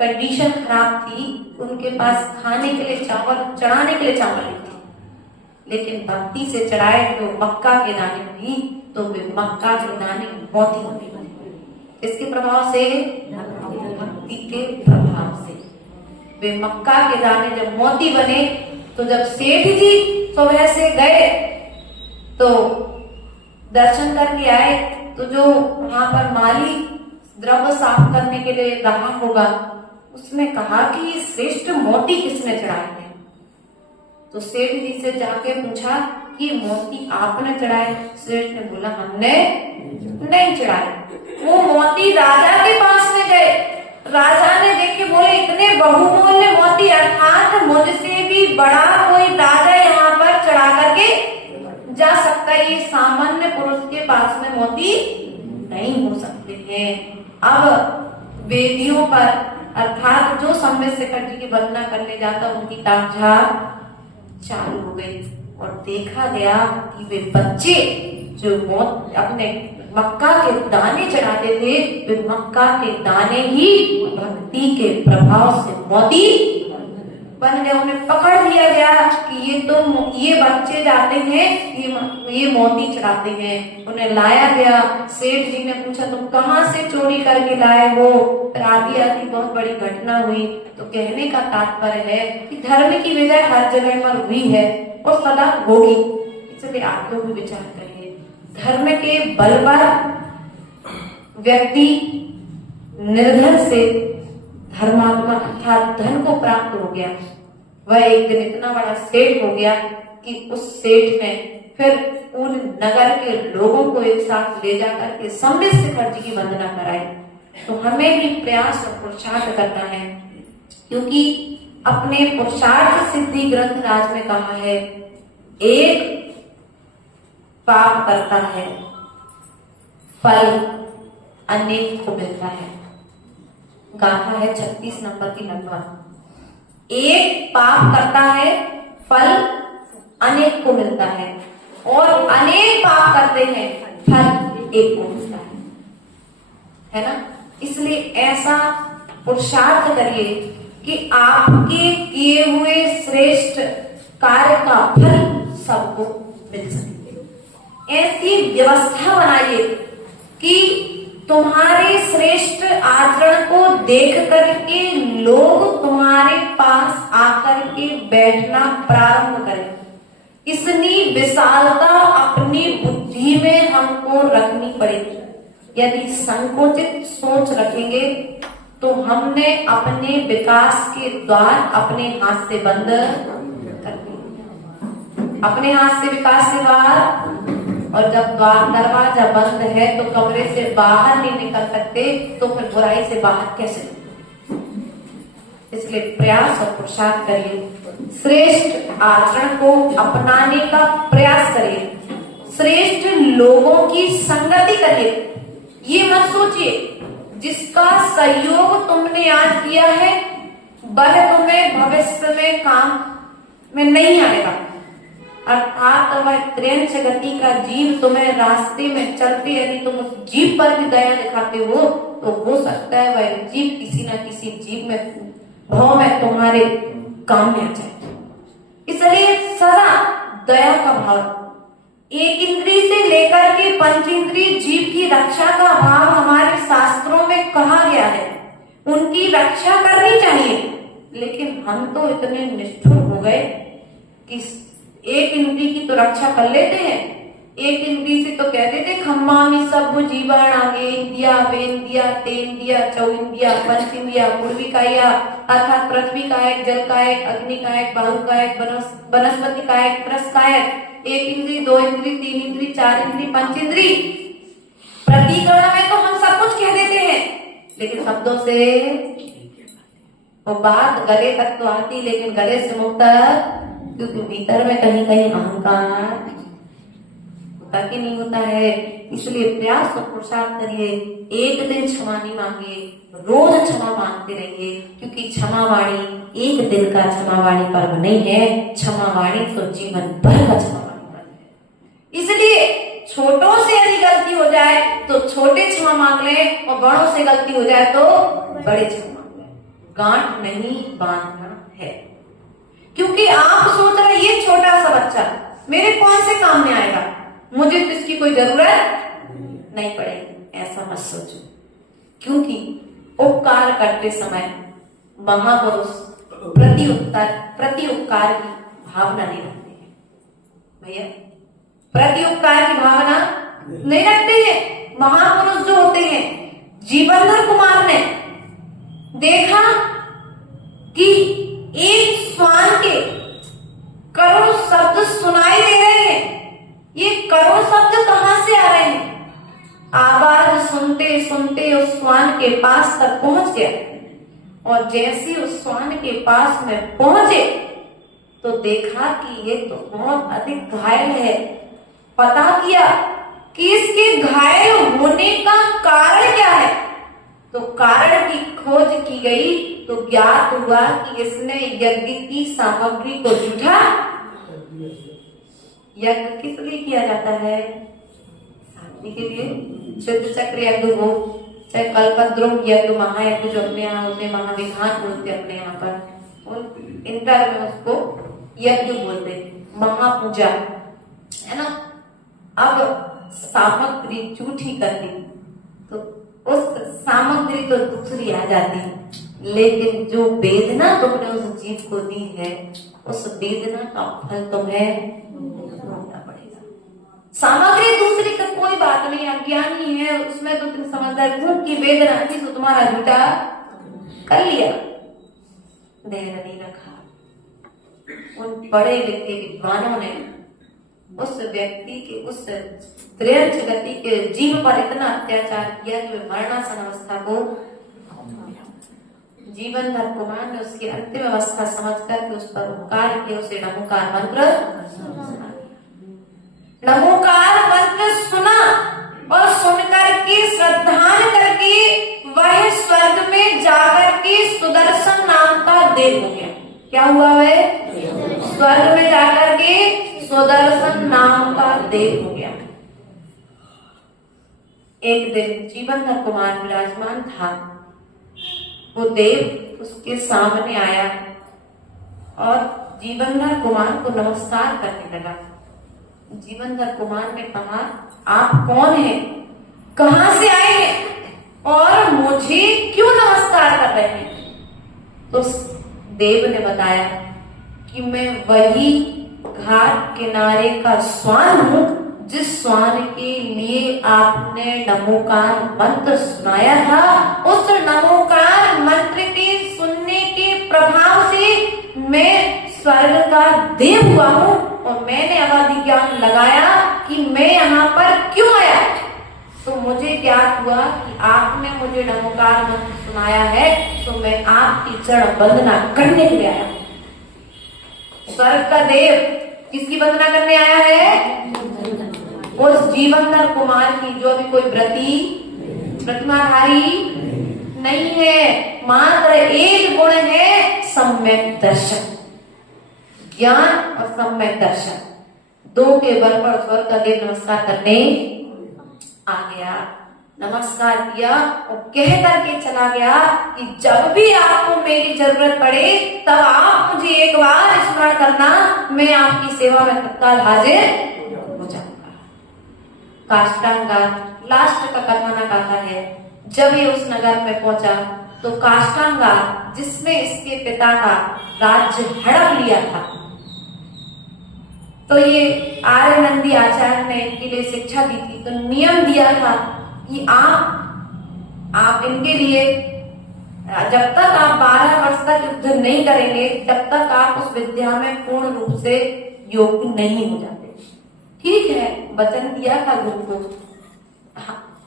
कंडीशन खराब थी, उनके पास खाने के लिए चावल, चढ़ाने के लिए चावल नहीं थे, लेकिन भक्ति से चढ़ाए तो मक्का के दाने भी, तो वे मक्का के दाने बहुत ही होने बने। इसके प्रभाव से, भक्ति के प्रभाव से वे मक्का के दाने जब मोती बने, तो जब सेठ जी सुबह से गए तो दर्शन करके आए, तो जो वहां पर माली द्रव्य साफ करने के लिए रहा होगा, उसने कहा कि ये श्रेष्ठ मोती किसने चढ़ाए हैं? तो सेठ जी से जाके पूछा कि मोती आपने चढ़ाए? सेठ ने बोला हमने नहीं चढ़ाए। वो मोती राजा के पास में गए, राजा ने देखे, बोले इतने बहुमूल्य मोती, अर्थात मुझसे भी बड़ा कोई राजा यहाँ पर चढ़ा करके जा सकता है, ये सामान्य पुरुष के पास में मोती नहीं हो सकते हैं। अब वेदियों पर, अर्थात जो संवेश शेखर जी की वंदना करने जाता, उनकी तामझाम चालू हो गई और देखा गया कि वे बच्चे जो अपने मक्का के दाने चढ़ाते थे, वे मक्का के दाने ही भक्ति के प्रभाव से मोती बन गए। उन्हें पकड़ लिया गया कि ये बच्चे जाते हैं, ये मोती चढ़ाते हैं। उन्हें लाया गया, सेठ जी ने पूछा तुम कहाँ से चोरी करके लाए हो? फिर आधी आधी बहुत बड़ी घटना हुई। तो कहने का तात्पर्य है कि धर्म की विजय हर जगह पर हुई है और सदा होगी, इसलिए आप लोग भी विचार करिए। धर्म के बल पर व्यक्ति निर्धन से धर्मात्मा अर्थात धन को प्राप्त हो गया। वह एक दिन इतना बड़ा सेठ हो गया कि उस सेठ ने फिर उन नगर के लोगों को एक साथ ले जाकर के संवेश शेखर जी की वंदना कराई। तो हमें भी प्रयास और पुरुषार्थ करना है, क्योंकि अपने पुरुषार्थ सिद्धि ग्रंथ राज में कहा है, एक पाप करता है फल अनेक को मिलता है। गाथा है 36 नंबर की लगभग। एक पाप करता है फल अनेक को मिलता है, और अनेक पाप करते हैं फल एक को मिलता है ना। इसलिए ऐसा पुरुषार्थ करिए कि आपके किए हुए श्रेष्ठ कार्य का फल सबको मिल सके। ऐसी व्यवस्था बनाइए कि तुम्हारे श्रेष्ठ आचरण को देख करके लोग तुम्हारे पास आकर के बैठना प्रारंभ करें। इतनी विशालता अपनी बुद्धि में हमको रखनी पड़ेगी। यदि संकुचित सोच रखेंगे तो हमने अपने विकास के द्वार अपने हाथ से बंद कर दिए। अपने हाथ से विकास के द्वार, और जब दरवाजा बंद है तो कमरे से बाहर नहीं निकल सकते, तो फिर बुराई से बाहर कैसे? इसलिए प्रयास और पुरुषार्थ करिए, श्रेष्ठ आचरण को अपनाने का प्रयास करिए, श्रेष्ठ लोगों की संगति करिए। ये मत सोचिए जिसका सहयोग तुमने आज किया है वह तुम्हें भविष्य में काम में नहीं आएगा, अर्थात वह त्रेंच गति का जीव तुम्हें रास्ते में चलते यदि तुम उस जीव पर भी दया दिखाते हो तो हो सकता है वह जीव किसी न किसी जीव में भाव में तुम्हारे काम में आ जाए। इसलिए सदा दया का भाव, एक इंद्रिय से लेकर के पंच इंद्रिय जीव की रक्षा का भाव हमारे शास्त्रों में कहा गया है, उनकी रक्षा करनी चाहिए। लेकिन हम तो इतने निष्ठुर हो गए कि एक इंद्रिय की तो रक्षा कर लेते हैं, एक इंद्रिय से तो कहते थे खम्मामि सब जीवाण आगे इंदिया वेंदिया तेंदिया चौंदिया पंच इंदिया पूर्वी काया अर्थात पृथ्वी कायक, जल कायक, अग्नि कायक, वायु कायक, वनस्पति कायक, त्रस कायक, एक इंद्रिय, दो इंद्रिय, तीन इंद्रिय, चार इंद्रिय, पंच इंद्रिय। प्रतिकरण में तो हम सब कुछ कह देते हैं, लेकिन शब्दों से वो बात गले तक तो आती, लेकिन गले से मुक्त, क्योंकि भीतर में कहीं कहीं अहंकार होता कि नहीं होता है। इसलिए प्रयास और पुरुषार्थ करिए, एक दिन क्षमा नहीं मांगिए, रोज क्षमा मांगते रहिए, क्योंकि क्षमा वाणी एक दिन का क्षमा वाणी पर्व नहीं है, क्षमा वाणी तो जीवन भर का क्षमा वाणी पर्व है। इसलिए छोटों से यदि गलती हो जाए तो छोटे क्षमा मांग ले, और बड़ों से गलती हो जाए तो बड़े क्षमा मांग ले। गांठ नहीं बांधना है, क्योंकि आप सोच रहे ये छोटा सा बच्चा मेरे कौन से काम में आएगा, मुझे तो इसकी कोई जरूरत नहीं पड़ेगी, ऐसा मत सोचो। क्योंकि उपकार करते समय महापुरुष प्रति उपकार की भावना नहीं रखते हैं। भैया प्रति उपकार की भावना नहीं रखते हैं। महापुरुष जो होते हैं, जीवनधर कुमार ने देखा कि एक श्वान के करोड़ शब्द सुनाई दे रहे हैं, ये करोड़ शब्द कहां से आ रहे हैं? आवाज सुनते सुनते उस श्वान के पास तक पहुंच गया, और जैसे उस श्वान के पास में पहुंचे तो देखा कि ये तो बहुत अधिक घायल है। पता किया कि इसके घायल होने का कारण क्या है, तो कारण की खोज की गई तो ज्ञात हुआ कि इसने यज्ञ की सामग्री को जूठा। यज्ञ किस लिए किया जाता है? शांति के लिए। शुद्ध चक्र यज्ञ हो चाहे कल्पद्रुम यज्ञ, महायज्ञ जो अपने यहाँ होते, महाविधान बोलते अपने यहाँ पर, उन इंटर में उसको यज्ञ बोलते, महापूजा है ना। अब सामग्री जूठी कर दी तो उस सामग्री तो दूसरी आ जाती है, लेकिन जो वेदना तुमने उस जीव को दी है उस वेदना का फल तुम्हें भोगना पड़ेगा। सामग्री दूसरी का कोई बात नहीं, अज्ञानी है उसमें तो तुम समझदार, भूख की वेदना थी तो तुम्हारा झूठा कर लिया, धैर्य नहीं रखा। उन पढ़े लिखे विद्वानों ने उस व्यक्ति के, उस त्रेंच गति के जीव पर इतना अत्याचार किया कि वे मरणासन अवस्था को, जीवनधर कुमार ने उसकी अंतिम अवस्था समझकर उस पर उपकार किया, उसे नमोकार मंत्र सुना, और सुनकर के श्रद्धान करके वह स्वर्ग में जाकर के सुदर्शन नाम का देव हो गया। क्या हुआ? वह स्वर्ग में जाकर के सुदर्शन नाम का देव हो गया। एक दिन जीवनधर कुमार विराजमान था, वो देव उसके सामने आया और जीवनधर कुमार को नमस्कार करने लगा। जीवनधर कुमार ने कहा, आप कौन हैं, कहां से आए हैं और मुझे क्यों नमस्कार कर रहे हैं? तो देव ने बताया कि मैं वही घाट किनारे का श्वान हूं जिस श्वान के लिए आपने नमोकार मंत्र सुनाया था। उस नमोकार मंत्र के सुनने के प्रभाव से मैं स्वर्ग का देव हुआ हूं, और मैंने अब ज्ञान लगाया कि मैं यहाँ पर क्यों आया। तो मुझे ज्ञात हुआ कि आपने मुझे नमोकार मंत्र सुनाया है, तो मैं आपकी चरण वंदना करने के लिए आया। स्वर्ग का देव किसकी वंदना करने आया है? उस जीवनधर कुमार की, जो अभी कोई प्रतिमाधारी नहीं है। मात्र एक गुण है, सम्यक दर्शन। ज्ञान और सम्यक दर्शन, दो के बल पर स्वर्ग का देव नमस्कार करने आ गया। नमस्कार किया और कह करके चला गया कि जब भी आपको मेरी जरूरत पड़े तब आप मुझे एक बार स्मरण करना, मैं आपकी सेवा में तत्काल हाजिर हो जाऊंगा। काष्टांगा लास्ट का कथानक आता है। जब ये उस नगर में पहुंचा तो काष्टांगा, जिसने इसके पिता का राज्य हड़प लिया था, तो ये आर्यनंदी आचार्य ने इनके लिए शिक्षा दी थी, तो नियम दिया था कि आप इनके लिए जब तक आप 12 वर्ष तक युद्ध नहीं करेंगे तब तक आप उस विद्या में पूर्ण रूप से योग्य नहीं हो जाते। ठीक है, वचन दिया था गुरु को।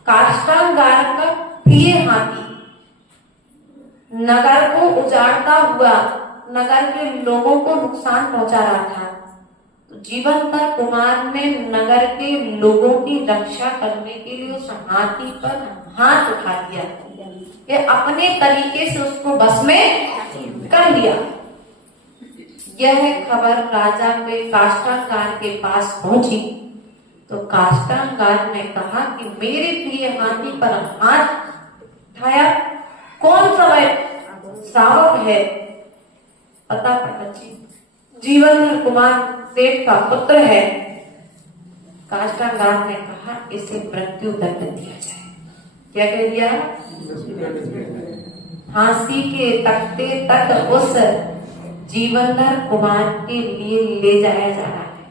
काष्टांगार का प्रिय हाथी नगर को उजाड़ता हुआ नगर के लोगों को नुकसान पहुंचा रहा था। तो जीवनधर कुमार ने नगर के लोगों की रक्षा करने के लिए उस हाथी पर हाथ उठा दिया, ये अपने तरीके से उसको बस में कर लिया। यह खबर राजा के काष्टांगार के पास पहुंची तो काष्टांगार ने कहा कि मेरे प्रिय हाथी पर हाथ उठाया कौन सा श्रावक है? पता पड़ा जीवनधर कुमार सेठ का पुत्र है। काष्टांगार ने कहा इसे मृत्यु दंड दिया जाए। क्या कह दिया? फांसी के तख्ते तक उस जीवनधर कुमार के लिए ले जाया जा रहा है,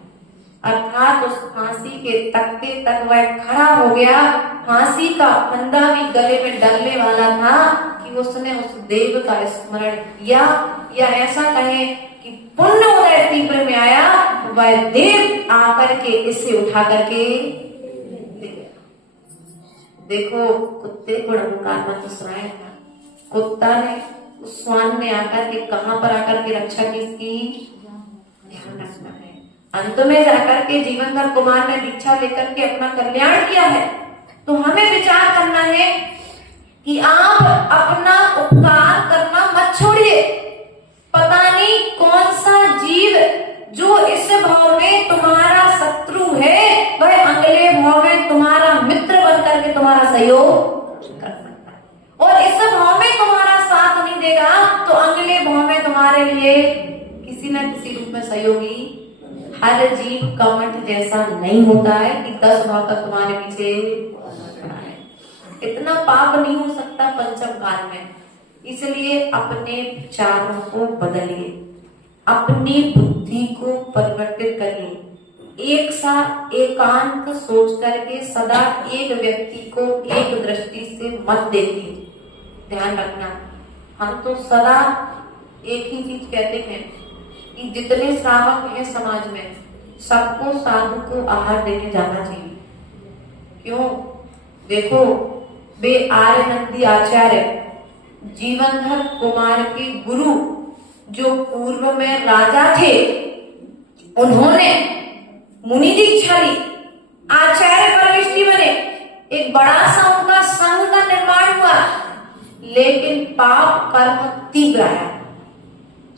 अर्थात उस फांसी के तख्ते तक वह खड़ा हो गया। फांसी का फंदा भी गले में डलने वाला था कि उसने उस देव का स्मरण किया, या ऐसा कहे कि पुण्य उदय तीव्र में आया, वह देव आकर के इसे उठा करके ले गया। देखो, कुत्ते को नमोकार मंत्र सुनाया था, कुत्ता ने उस स्वान ने आकर के कहां पर आकर के रक्षा की इसकी ध्यान रखना है। अंत में जाकर के जीवनधर कुमार ने दीक्षा लेकर के अपना कल्याण किया है। तो हमें विचार करना है कि आप अपना उपकार करना मत छोड़िए। पता नहीं कौन सा जीव जो इस भाव में तुम्हारा शत्रु है, वह अगले भाव में तुम्हारा मित्र बन करके तुम्हारा सहयोग कर सकता है, और इस भाव में तुम्हारा साथ नहीं देगा तो अगले भाव में तुम्हारे लिए किसी न किसी रूप में सहयोगी। हर जीव कमठ जैसा नहीं होता है कि 10 भाव तक तुम्हारे पीछे इतना पाप नहीं हो सकता पंचम काल में। इसलिए अपने विचारों को बदलिए, अपनी बुद्धि को परिवर्तित करिए, एक साथ एकांत सोच करके सदा एक व्यक्ति को एक दृष्टि से मत देखिए। ध्यान रखना, हम तो सदा एक ही चीज कहते हैं कि जितने श्रावक हैं समाज में सबको साधु को आहार देने जाना चाहिए। क्यों? देखो, वे आर्यनंदी आचार्य जीवनधर कुमार के गुरु जो पूर्व में राजा थे, उन्होंने मुनि दीक्षा ली, आचार्य परमेष्ठी बने, एक बड़ा सा उनका संघ का निर्माण हुआ, लेकिन पाप कर्म तीव्र आया।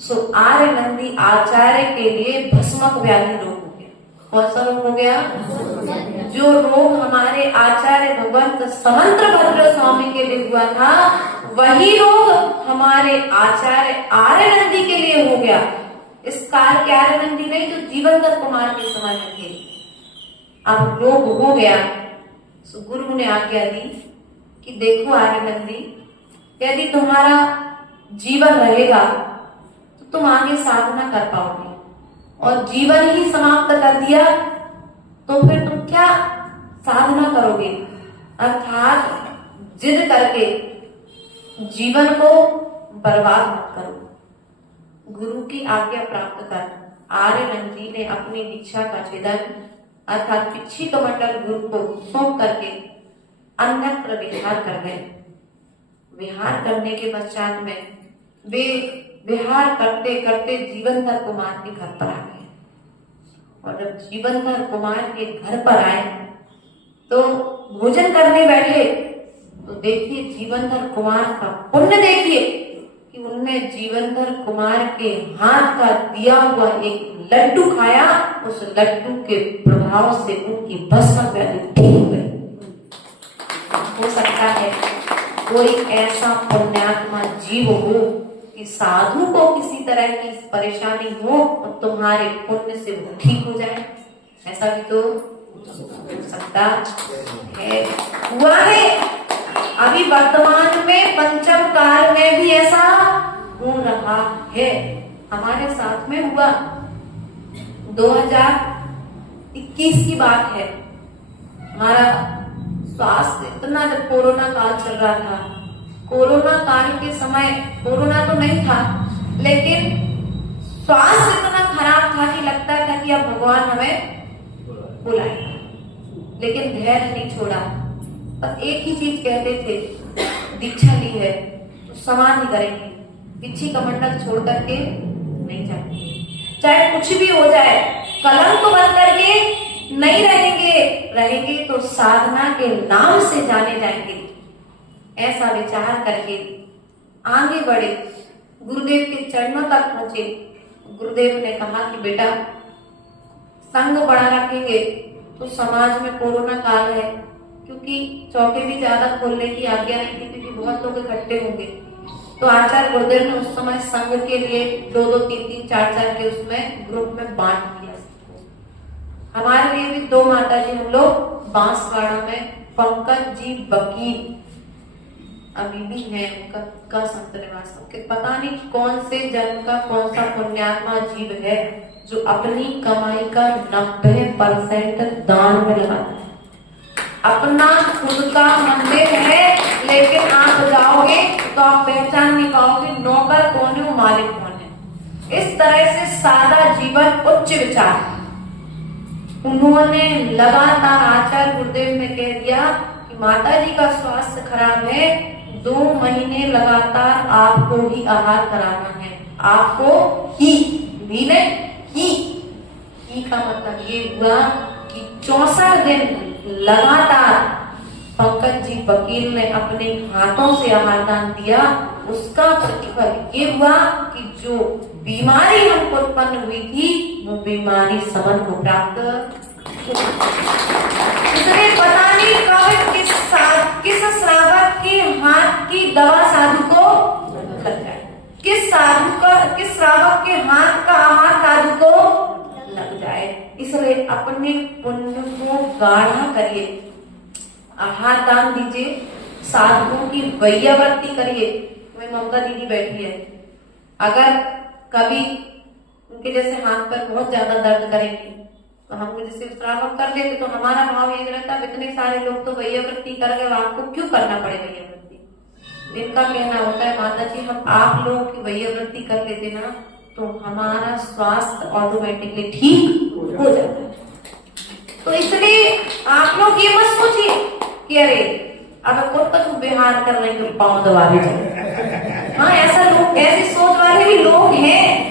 सो आर्यनंदी आचार्य के लिए भस्मक व्याधि रोग हो गया। कौन सा रोग हो गया? जो रोग हमारे आचार्य भगवंत समंत्र भद्र स्वामी के लिए हुआ था, वही रोग हमारे आचार्य आर्यनंदी के लिए हो गया। इस काल के आर्यनंदी नहीं, जो जीवनधर कुमार के समय में थे। अब रोग हो गया, तो गुरु ने आज्ञा दी कि देखो आर्यनंदी, यदि तुम्हारा जीवन रहेगा तो तुम आगे साधना कर पाओगे, और जीवन ही समाप्त कर दिया तो फिर तुम क्या साधना करोगे? अर्थात जिद करके जीवन को बर्बाद मत करो। गुरु की आज्ञा प्राप्त कर आर्यनंदी ने अपनी दीक्षा का छेदन अर्थात पिछी कमंडल गुरु को सौंप करके अन्यत्र विहार कर गए। विहार करने के पश्चात में वे विहार करते करते जीवनधर कुमार के घर पर आ गए। और जब जीवनधर कुमार के घर पर आए तो भोजन करने बैठे तो देखिए जीवनधर कुमार का पुण्य देखिए कि उनने जीवनधर कुमार के हाथ का दिया हुआ एक लड्डू खाया। उस लड्डू के प्रभाव से उनकी भस्म व्याधि ठीक हो गई। हो सकता है कोई ऐसा पुण्यात्मा जीव हो कि साधु को किसी तरह की परेशानी हो और तुम्हारे पुण्य से वो ठीक हो जाए। ऐसा भी तो हो सकता है, हुआ है। अभी वर्तमान में पंचम काल में भी ऐसा हो रहा है। हमारे साथ में हुआ 2021 की बात है। हमारा स्वास्थ्य इतना, जब कोरोना काल चल रहा था, कोरोना काल के समय कोरोना तो नहीं था लेकिन स्वास्थ्य इतना खराब था कि लगता था कि अब भगवान हमें बुलाएगा, लेकिन धैर्य नहीं छोड़ा। बस एक ही चीज कहते थे, दीक्षा ली है तो समाधि करेंगे, पीछे का मंडल छोड़ करके नहीं जाएंगे, चाहे कुछ भी हो जाए। कलंक बन करके नहीं रहेंगे तो साधना के नाम से जाने जाएंगे। ऐसा विचार करके आगे बढ़े, गुरुदेव के चरणों तक पहुंचे। गुरुदेव ने कहा कि बेटा संग बड़ा रखेंगे तो समाज में कोरोना काल है, क्योंकि चौके भी ज्यादा खोलने की आज्ञा नहीं थी क्योंकि बहुत लोग इकट्ठे होंगे। तो आचार्य गुरुदेव ने उस समय संघ के लिए 2-2, 3-3, 4-4 के उसमें ग्रुप में बांट दिया। हमारे लिए भी 2 माता जी हम लोग बांसवाड़ा में पंकज जी वकील अभी भी है, उनका संत निवास, पता नहीं कौन से जन्म का कौन सा पुण्यात्मा जीव है जो अपनी कमाई का 90% दान में लगाता है। अपना खुद का मंदिर है लेकिन आप जाओगे तो आप पहचान नहीं पाओगे नौकर कौन है, वो मालिक कौन है। इस तरह से सादा जीवन, उच्च विचार। उन्होंने लगातार, आचार्य गुरुदेव ने कह दिया कि माता जी का स्वास्थ्य खराब है, 2 महीने लगातार आपको ही आहार कराना है। आपको ही, भी नहीं, ही का मतलब ये हुआ कि 64 दिन लगातार पंकज जी वकील ने अपने हाथों से आहार दान दिया। उसका प्रतिफल ये हुआ कि जो बीमारी हमको उत्पन्न हुई थी वो बीमारी समन को प्राप्त। इसलिए पता नहीं कब किस श्रावक के हाथ की दवा साधु को लग जाए, किस श्रावक के हाथ का आहार साधु को लग जाए। इसलिए अपने पुण्य को गाढ़ा करिए, आहार दान दीजिए, साधुओं की वैयावृत्ति करिए। मेरी ममता दीदी बैठी है, अगर कभी उनके जैसे हाथ पर बहुत ज्यादा दर्द करेंगे तो हम जैसे श्रावक कर देते तो हमारा भाव ये रहता है इतने सारे लोग तो वैयावृत्ति कर गए, आपको क्यों करना पड़े वैयावृत्ति। इनका कहना होता है माता जी हम आप लोगों की वैयावृत्ति कर लेते ना तो हमारा स्वास्थ्य ऑटोमेटिकली ठीक हो जाता है। तो इसलिए आप लोग ये मत सोचिए कि अरे अब खुद तक बिहार कर रहे हैं पाँव दबा दीजिए। हाँ, ऐसा लोग, ऐसी सोच वाले भी लोग हैं।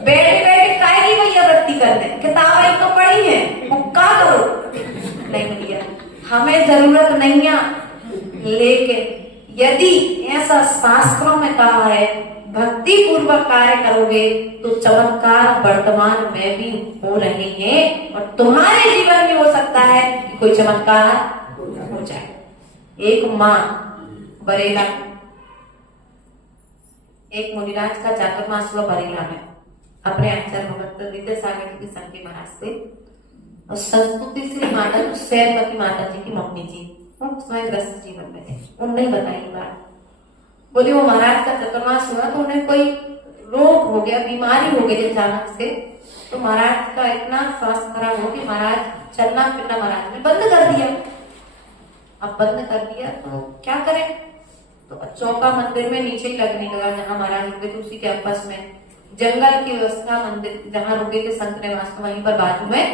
बैठे बैठे काय की वैयावृत्ति करते हैं, किताब एक तो पढ़ी है वो क्या करो। नहीं भैया, हमें जरूरत नहीं है, लेकिन यदि ऐसा शास्त्रों में कहा है भक्ति पूर्वक कार्य करोगे तो चमत्कार वर्तमान में भी हो रहे हैं और तुम्हारे जीवन में हो सकता है कि कोई चमत्कार हो जाए। एक माँ बरेला, एक मुनिराज का चातुर्मास हुआ बरेला में अपने आचार्य भगत विद्यासागर जी के संग के महाराज से, और संस्तुति श्री माता सैलवती माता जी की मम्मी जी, वो स्वयं ग्रस्त जीवन में थे। उन्होंने बताई बात, बोली वो महाराज का चतुर्मास हुआ तो उन्हें कोई रोग हो गया, बीमारी हो गई अचानक से। तो महाराज का इतना स्वास्थ्य खराब हो कि महाराज चलना फिरना महाराज ने बंद कर दिया। अब बंद कर दिया तो क्या करें, तो चौका मंदिर में नीचे ही लगने लगा जहाँ महाराज रुके थे, उसी के आपस में जंगल की व्यवस्था, मंदिर जहाँ रुके थे संत निवास वहीं पर बाजू में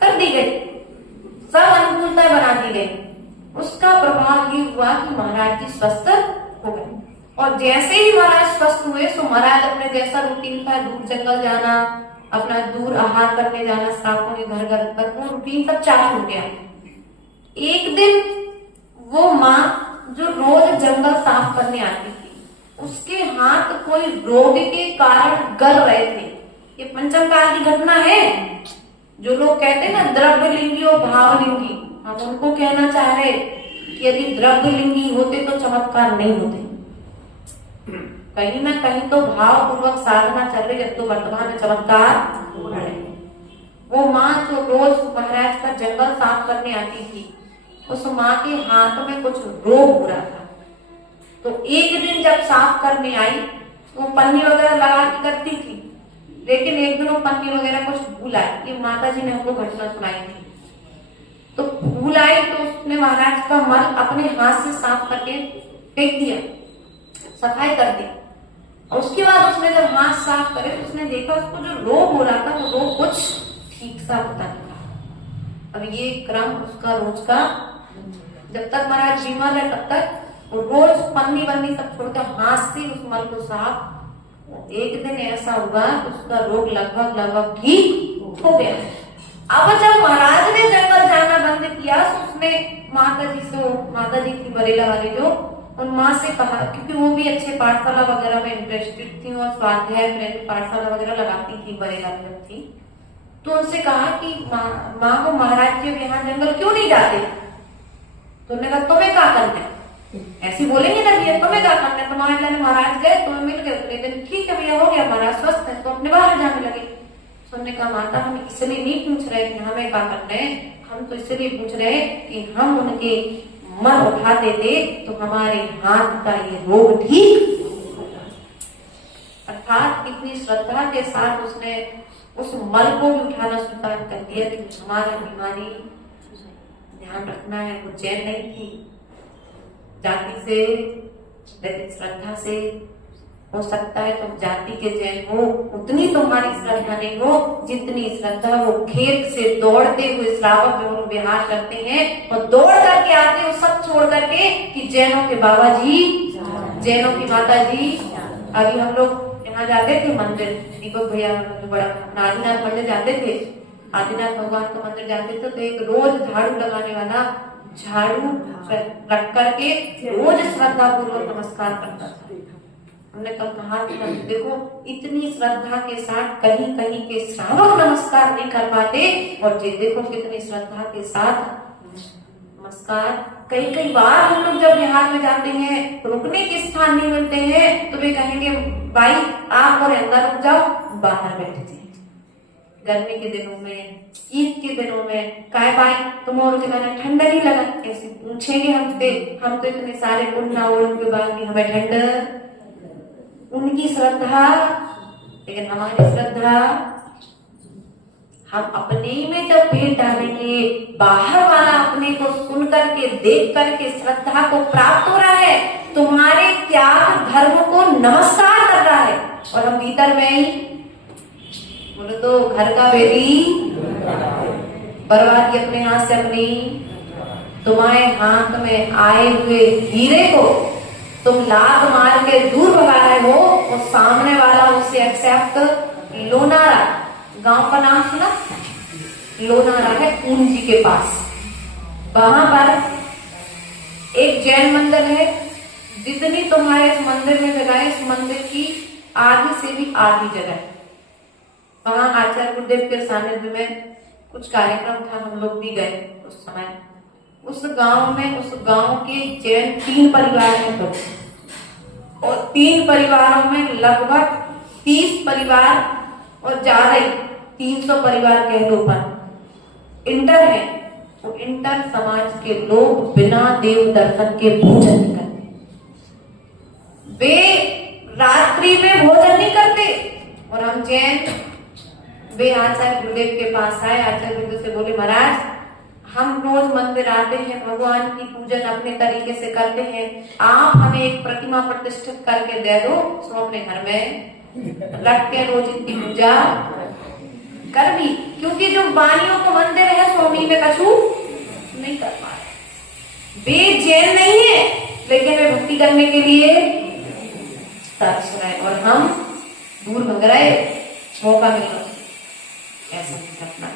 कर दी गई, सब अनुकूलता बना दी गई। उसका प्रभाव हुआ कि महाराज जी स्वस्थ हो गए। और जैसे ही महाराज स्वस्थ हुए तो महाराज अपने जैसा रूटीन था, दूर जंगल जाना, अपना दूर आहार करने जाना, श्रावकों के घर घर पर, वो रूटीन सब चालू हो गया। एक दिन वो माँ जो रोज जंगल साफ करने आती थी, उसके हाथ कोई रोग के कारण गल रहे थे। ये पंचम काल की घटना है। जो लोग कहते हैं ना द्रव्यलिंगी और भावलिंगी, हम उनको कहना चाह रहे कि यदि द्रव्यलिंगी होते तो चमत्कार नहीं होते। कहीं ना कहीं तो भाव पूर्वक साधना चल रही है, तो वर्तमान में चमत्कार हो रहे हैं। वो माँ जो रोज महाराज का जंगल साफ करने आती थी, उस माँ के हाथ में कुछ रोग हो रहा था। तो एक दिन जब साफ करने आई तो पन्नी वगैरह लगा के करती थी, लेकिन एक दिन वो पन्नी वगैरह कुछ भूल आई। ये माता जी ने हमको घटना सुनाई थी। तो भूल आई तो उसने महाराज का मल अपने हाथ से साफ करके फेंक दिया, सफाई कर दी। और उसके बाद उसने जब हाथ साफ करे तो उसने देखा उसको जो रोग हो रहा था वो रोग कुछ ठीक सा होता था। अब ये क्रम उसका रोज का, जब तक महाराज बीमार है तब तक वो रोज पन्नी वन्नी सब छोड़कर हाथ से उस मल को साफ। एक दिन ऐसा हुआ कि उसका रोग लगभग ठीक हो गया। अब जब महाराज ने जंगल जाना बंद किया तो उसने माता जी थी बरेला वाली, जो उन माँ से कहा, क्योंकि वो भी अच्छे पाठशाला वगैरह में इंटरेस्टेड थी और स्वाध्याय प्रेरित पाठशाला वगैरह लगाती थी बरेला में थी। तो उनसे कहा कि माँ को महाराज के यहाँ जंगल क्यों नहीं जाते? तो उन्होंने कहा तुम्हें क्या करना है, ऐसी बोलेंगे ना भैया, तुम्हें क्या करना है? तो महाराज गए, तुम्हें मिल गए, अगले दिन ठीक है भैया हो गया, महाराज स्वस्थ है, तो अपने बाहर जाने लगे। तो उन्होंने कहा माता हम इसलिए नहीं पूछ रहे कि हमें क्या करना है, हम तो इसलिए पूछ रहे हैं कि हम उनके मन उठा देते तो हमारे हाथ का ये रोग ठीक होगा। अर्थात कितनी श्रद्धा के साथ उसने उस मल को भी उठाना स्वीकार कर दिया कि हमारा बीमारी ध्यान रखना है। वो जैन नहीं थी जाति से, लेकिन श्रद्धा से। हो सकता है तुम जाति के जैन हो, उतनी तुम्हारी श्रद्धा नहीं हो जितनी श्रद्धा वो खेत से दौड़ते हुए श्रावक जो विहार करते हैं, और दौड़ करके आते हैं सब छोड़ करके कि जैनों के बाबा जी, जैनों की माता जी। अभी हम लोग यहाँ जाते थे मंदिर, दीपक भैया जो बड़ा आदिनाथ मंदिर जाते थे, आदिनाथ भगवान का मंदिर जाते थे, तो एक रोज झाड़ू लगाने वाला झाड़ू रख करके रोज श्रद्धा पूर्वक नमस्कार करता था। हमने कल कहा कि देखो इतनी श्रद्धा के साथ कहीं कहीं के श्रावक नमस्कार नहीं कर पाते, और ये देखो कितनी श्रद्धा के साथ नमस्कार। कई बार हम लोग जब बिहार में जाते हैं, रुकने के स्थान नहीं मिलते हैं, तो वे कहेंगे भाई आप और अंदर रुक जाओ, बाहर बैठे थे। गर्मी के दिनों में, ईद के दिनों में, काय भाई तुम और ठंडा नहीं लगा, ऐसे पूछेंगे हमसे। हम तो इतने सारे उन्ना ओढ़ के बाद भी हमें ठंडा। उनकी श्रद्धा, लेकिन हमारी श्रद्धा, हम अपने में जब पेट डालेंगे, बाहर वाला अपने को सुन करके देख करके श्रद्धा को प्राप्त हो रहा है, तुम्हारे त्याग धर्म को नमस्कार कर रहा है, और हम भीतर में ही बोले तो घर का बेटी बर्बादी अपने हाथ से अपनी। तुम्हारे हाथ में आए हुए हीरे को तुम लात मार के दूर भगा रहे हो, और सामने वाला उसे एक्सेप्ट। लोनारा गांव का नाम सुना? लोनारा है ऊन जी के पास। वहां पर एक जैन मंदिर है। जितनी तुम्हारे इस मंदिर में जगह है, इस मंदिर की आधी से भी आधी जगह। वहां आचार्य गुरुदेव के सानिध्य में कुछ कार्यक्रम था, हम लोग भी गए उस समय। उस गांव के जैन 3 परिवार हैं तो, और 3 परिवारों में लगभग 30 परिवार और ज्यादा ही 300 परिवार कह लो पर इंटर है। वो इंटर समाज के लोग बिना देव दर्शन के भोजन नहीं करते। वे रात्रि में भोजन नहीं करते। और हम जैन, वे आचार्य गुरुदेव के पास आए। आचार्य गुरुदेव से बोले महाराज हम रोज मंदिर आते हैं, भगवान की पूजन अपने तरीके से करते हैं, आप हमें एक प्रतिमा प्रतिष्ठित करके दे दो, सो अपने घर में रख के रोज इनकी पूजा कर भी। क्योंकि जो बानियों को मंदिर है, स्वामी में कछु नहीं कर पा रहे। वे जैन नहीं है, लेकिन वे भक्ति करने के लिए तरस रहे और हम दूर भग रहे, मौका मिला। ऐसा नहीं करना।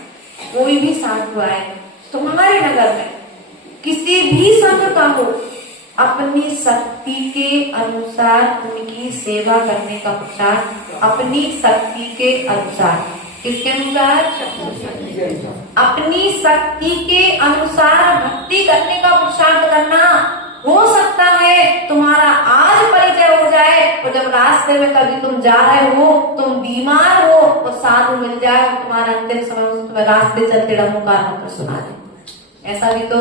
कोई भी साधु आए तुम्हारे नगर में, किसी भी संघ का हो, अपनी शक्ति के अनुसार उनकी सेवा करने का पुरुषार्थ, अपनी शक्ति के अनुसार। किसके अनुसार? अपनी शक्ति के अनुसार भक्ति करने का पुरुषार्थ करना। हो सकता है तुम्हारा आज परिचय हो जाए और जब रास्ते में कभी तुम जा रहे हो, तुम बीमार हो और साधु मिल जाए, तुम्हारा अंतिम समय में तुम्हें रास्ते चलते डमोकार मंत्र सुना दे। ऐसा भी तो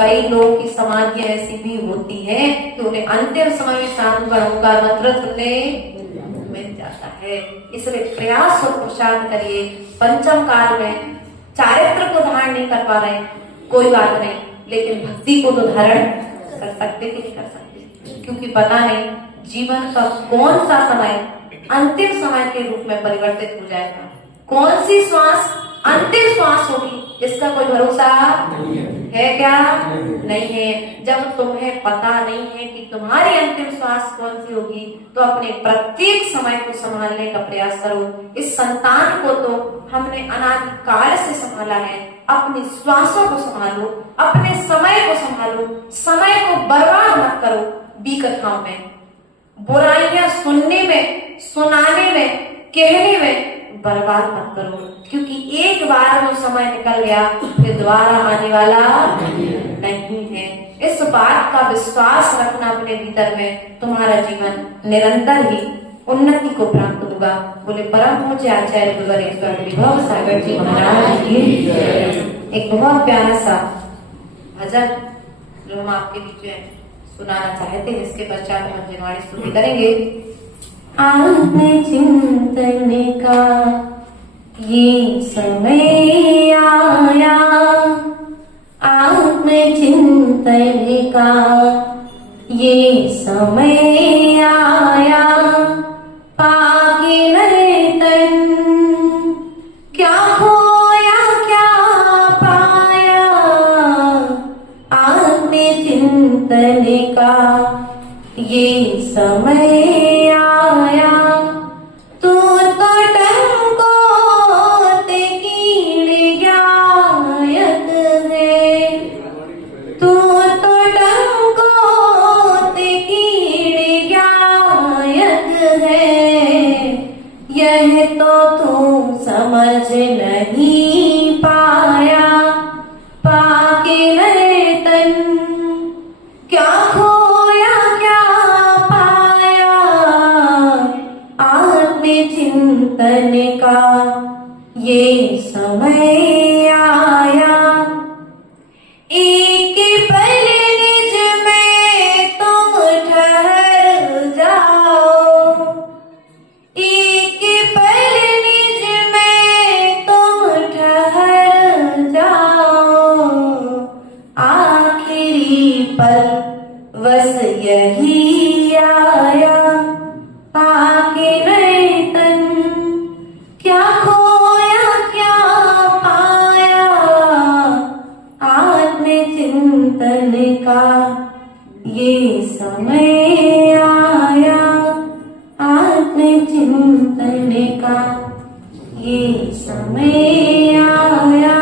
कई लोगों की समाधियां ऐसी भी होती है कि उन्हें अंतिम समय में साधु का डमोकार मंत्र सुनने मिल जाता है। इसलिए प्रयास और पुरुषार्थ करिए। पंचम काल में चारित्र को धारण नहीं कर पा रहे, कोई बात नहीं, लेकिन भक्ति को तो धारण कर सकते कि नहीं कर सकते, क्योंकि पता नहीं जीवन का कौन सा समय अंतिम समय के रूप में परिवर्तित हो जाएगा। कौन सी श्वास अंतिम श्वास होगी, इसका कोई भरोसा है क्या? नहीं है। जब तुम्हें पता नहीं है कि तुम्हारी अंतिम श्वास कौन सी होगी, तो अपने प्रत्येक समय को संभालने का प्रयास करो। इस संतान को तो हमने अनादि काल से संभाला है। अपनी श्वासों को संभालो, अपने समय को संभालो, समय को बर्बाद मत करो। बी कथाओं में बुराइयां सुनने में, सुनाने में, कहने में बर्बाद मत करो, क्योंकि एक बार वो समय निकल गया फिर दोबारा आने वाला नहीं है। इस बात का विश्वास रखना अपने भीतर में, तुम्हारा जीवन निरंतर ही उन्नति को प्राप्त होगा। बोले परम पूज्य आचार्य गुरुवर विभव सागर जी महाराज की। एक बहुत प्यारा सा भजन जो हम आपके बीच में सुनाना चाहते हैं, इसके पश्चात हम जिनवाणी स्तुति करेंगे। आत्मचिंतन का ये समय आया, आत्मचिंतन का ये समय आया, पाके नर्तन क्या खोया क्या पाया, आत्मचिंतन का ये समय आया। तू तो टंको ते कीड़े गायक है, तू तो टंको ते कीड़े गायक है, यह तो तू समझ नहीं पाया, पाके नर्तन क्या खोया क्या पाया, आत्मचिंतन का ये समय आया। एक पल निज में तुम ठहर जाओ, एक पल निज में तुम ठहर जाओ, आखिरी पल बस यही आया, पाके नर्तन क्या खोया क्या पाया, आत्मचिंतन का ये समय आया, आत्मचिंतन का ये समय आया।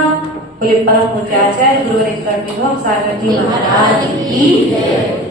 बोले परम पूज्य आचार्य गुरुवर विभव सागर जी महाराज की जय।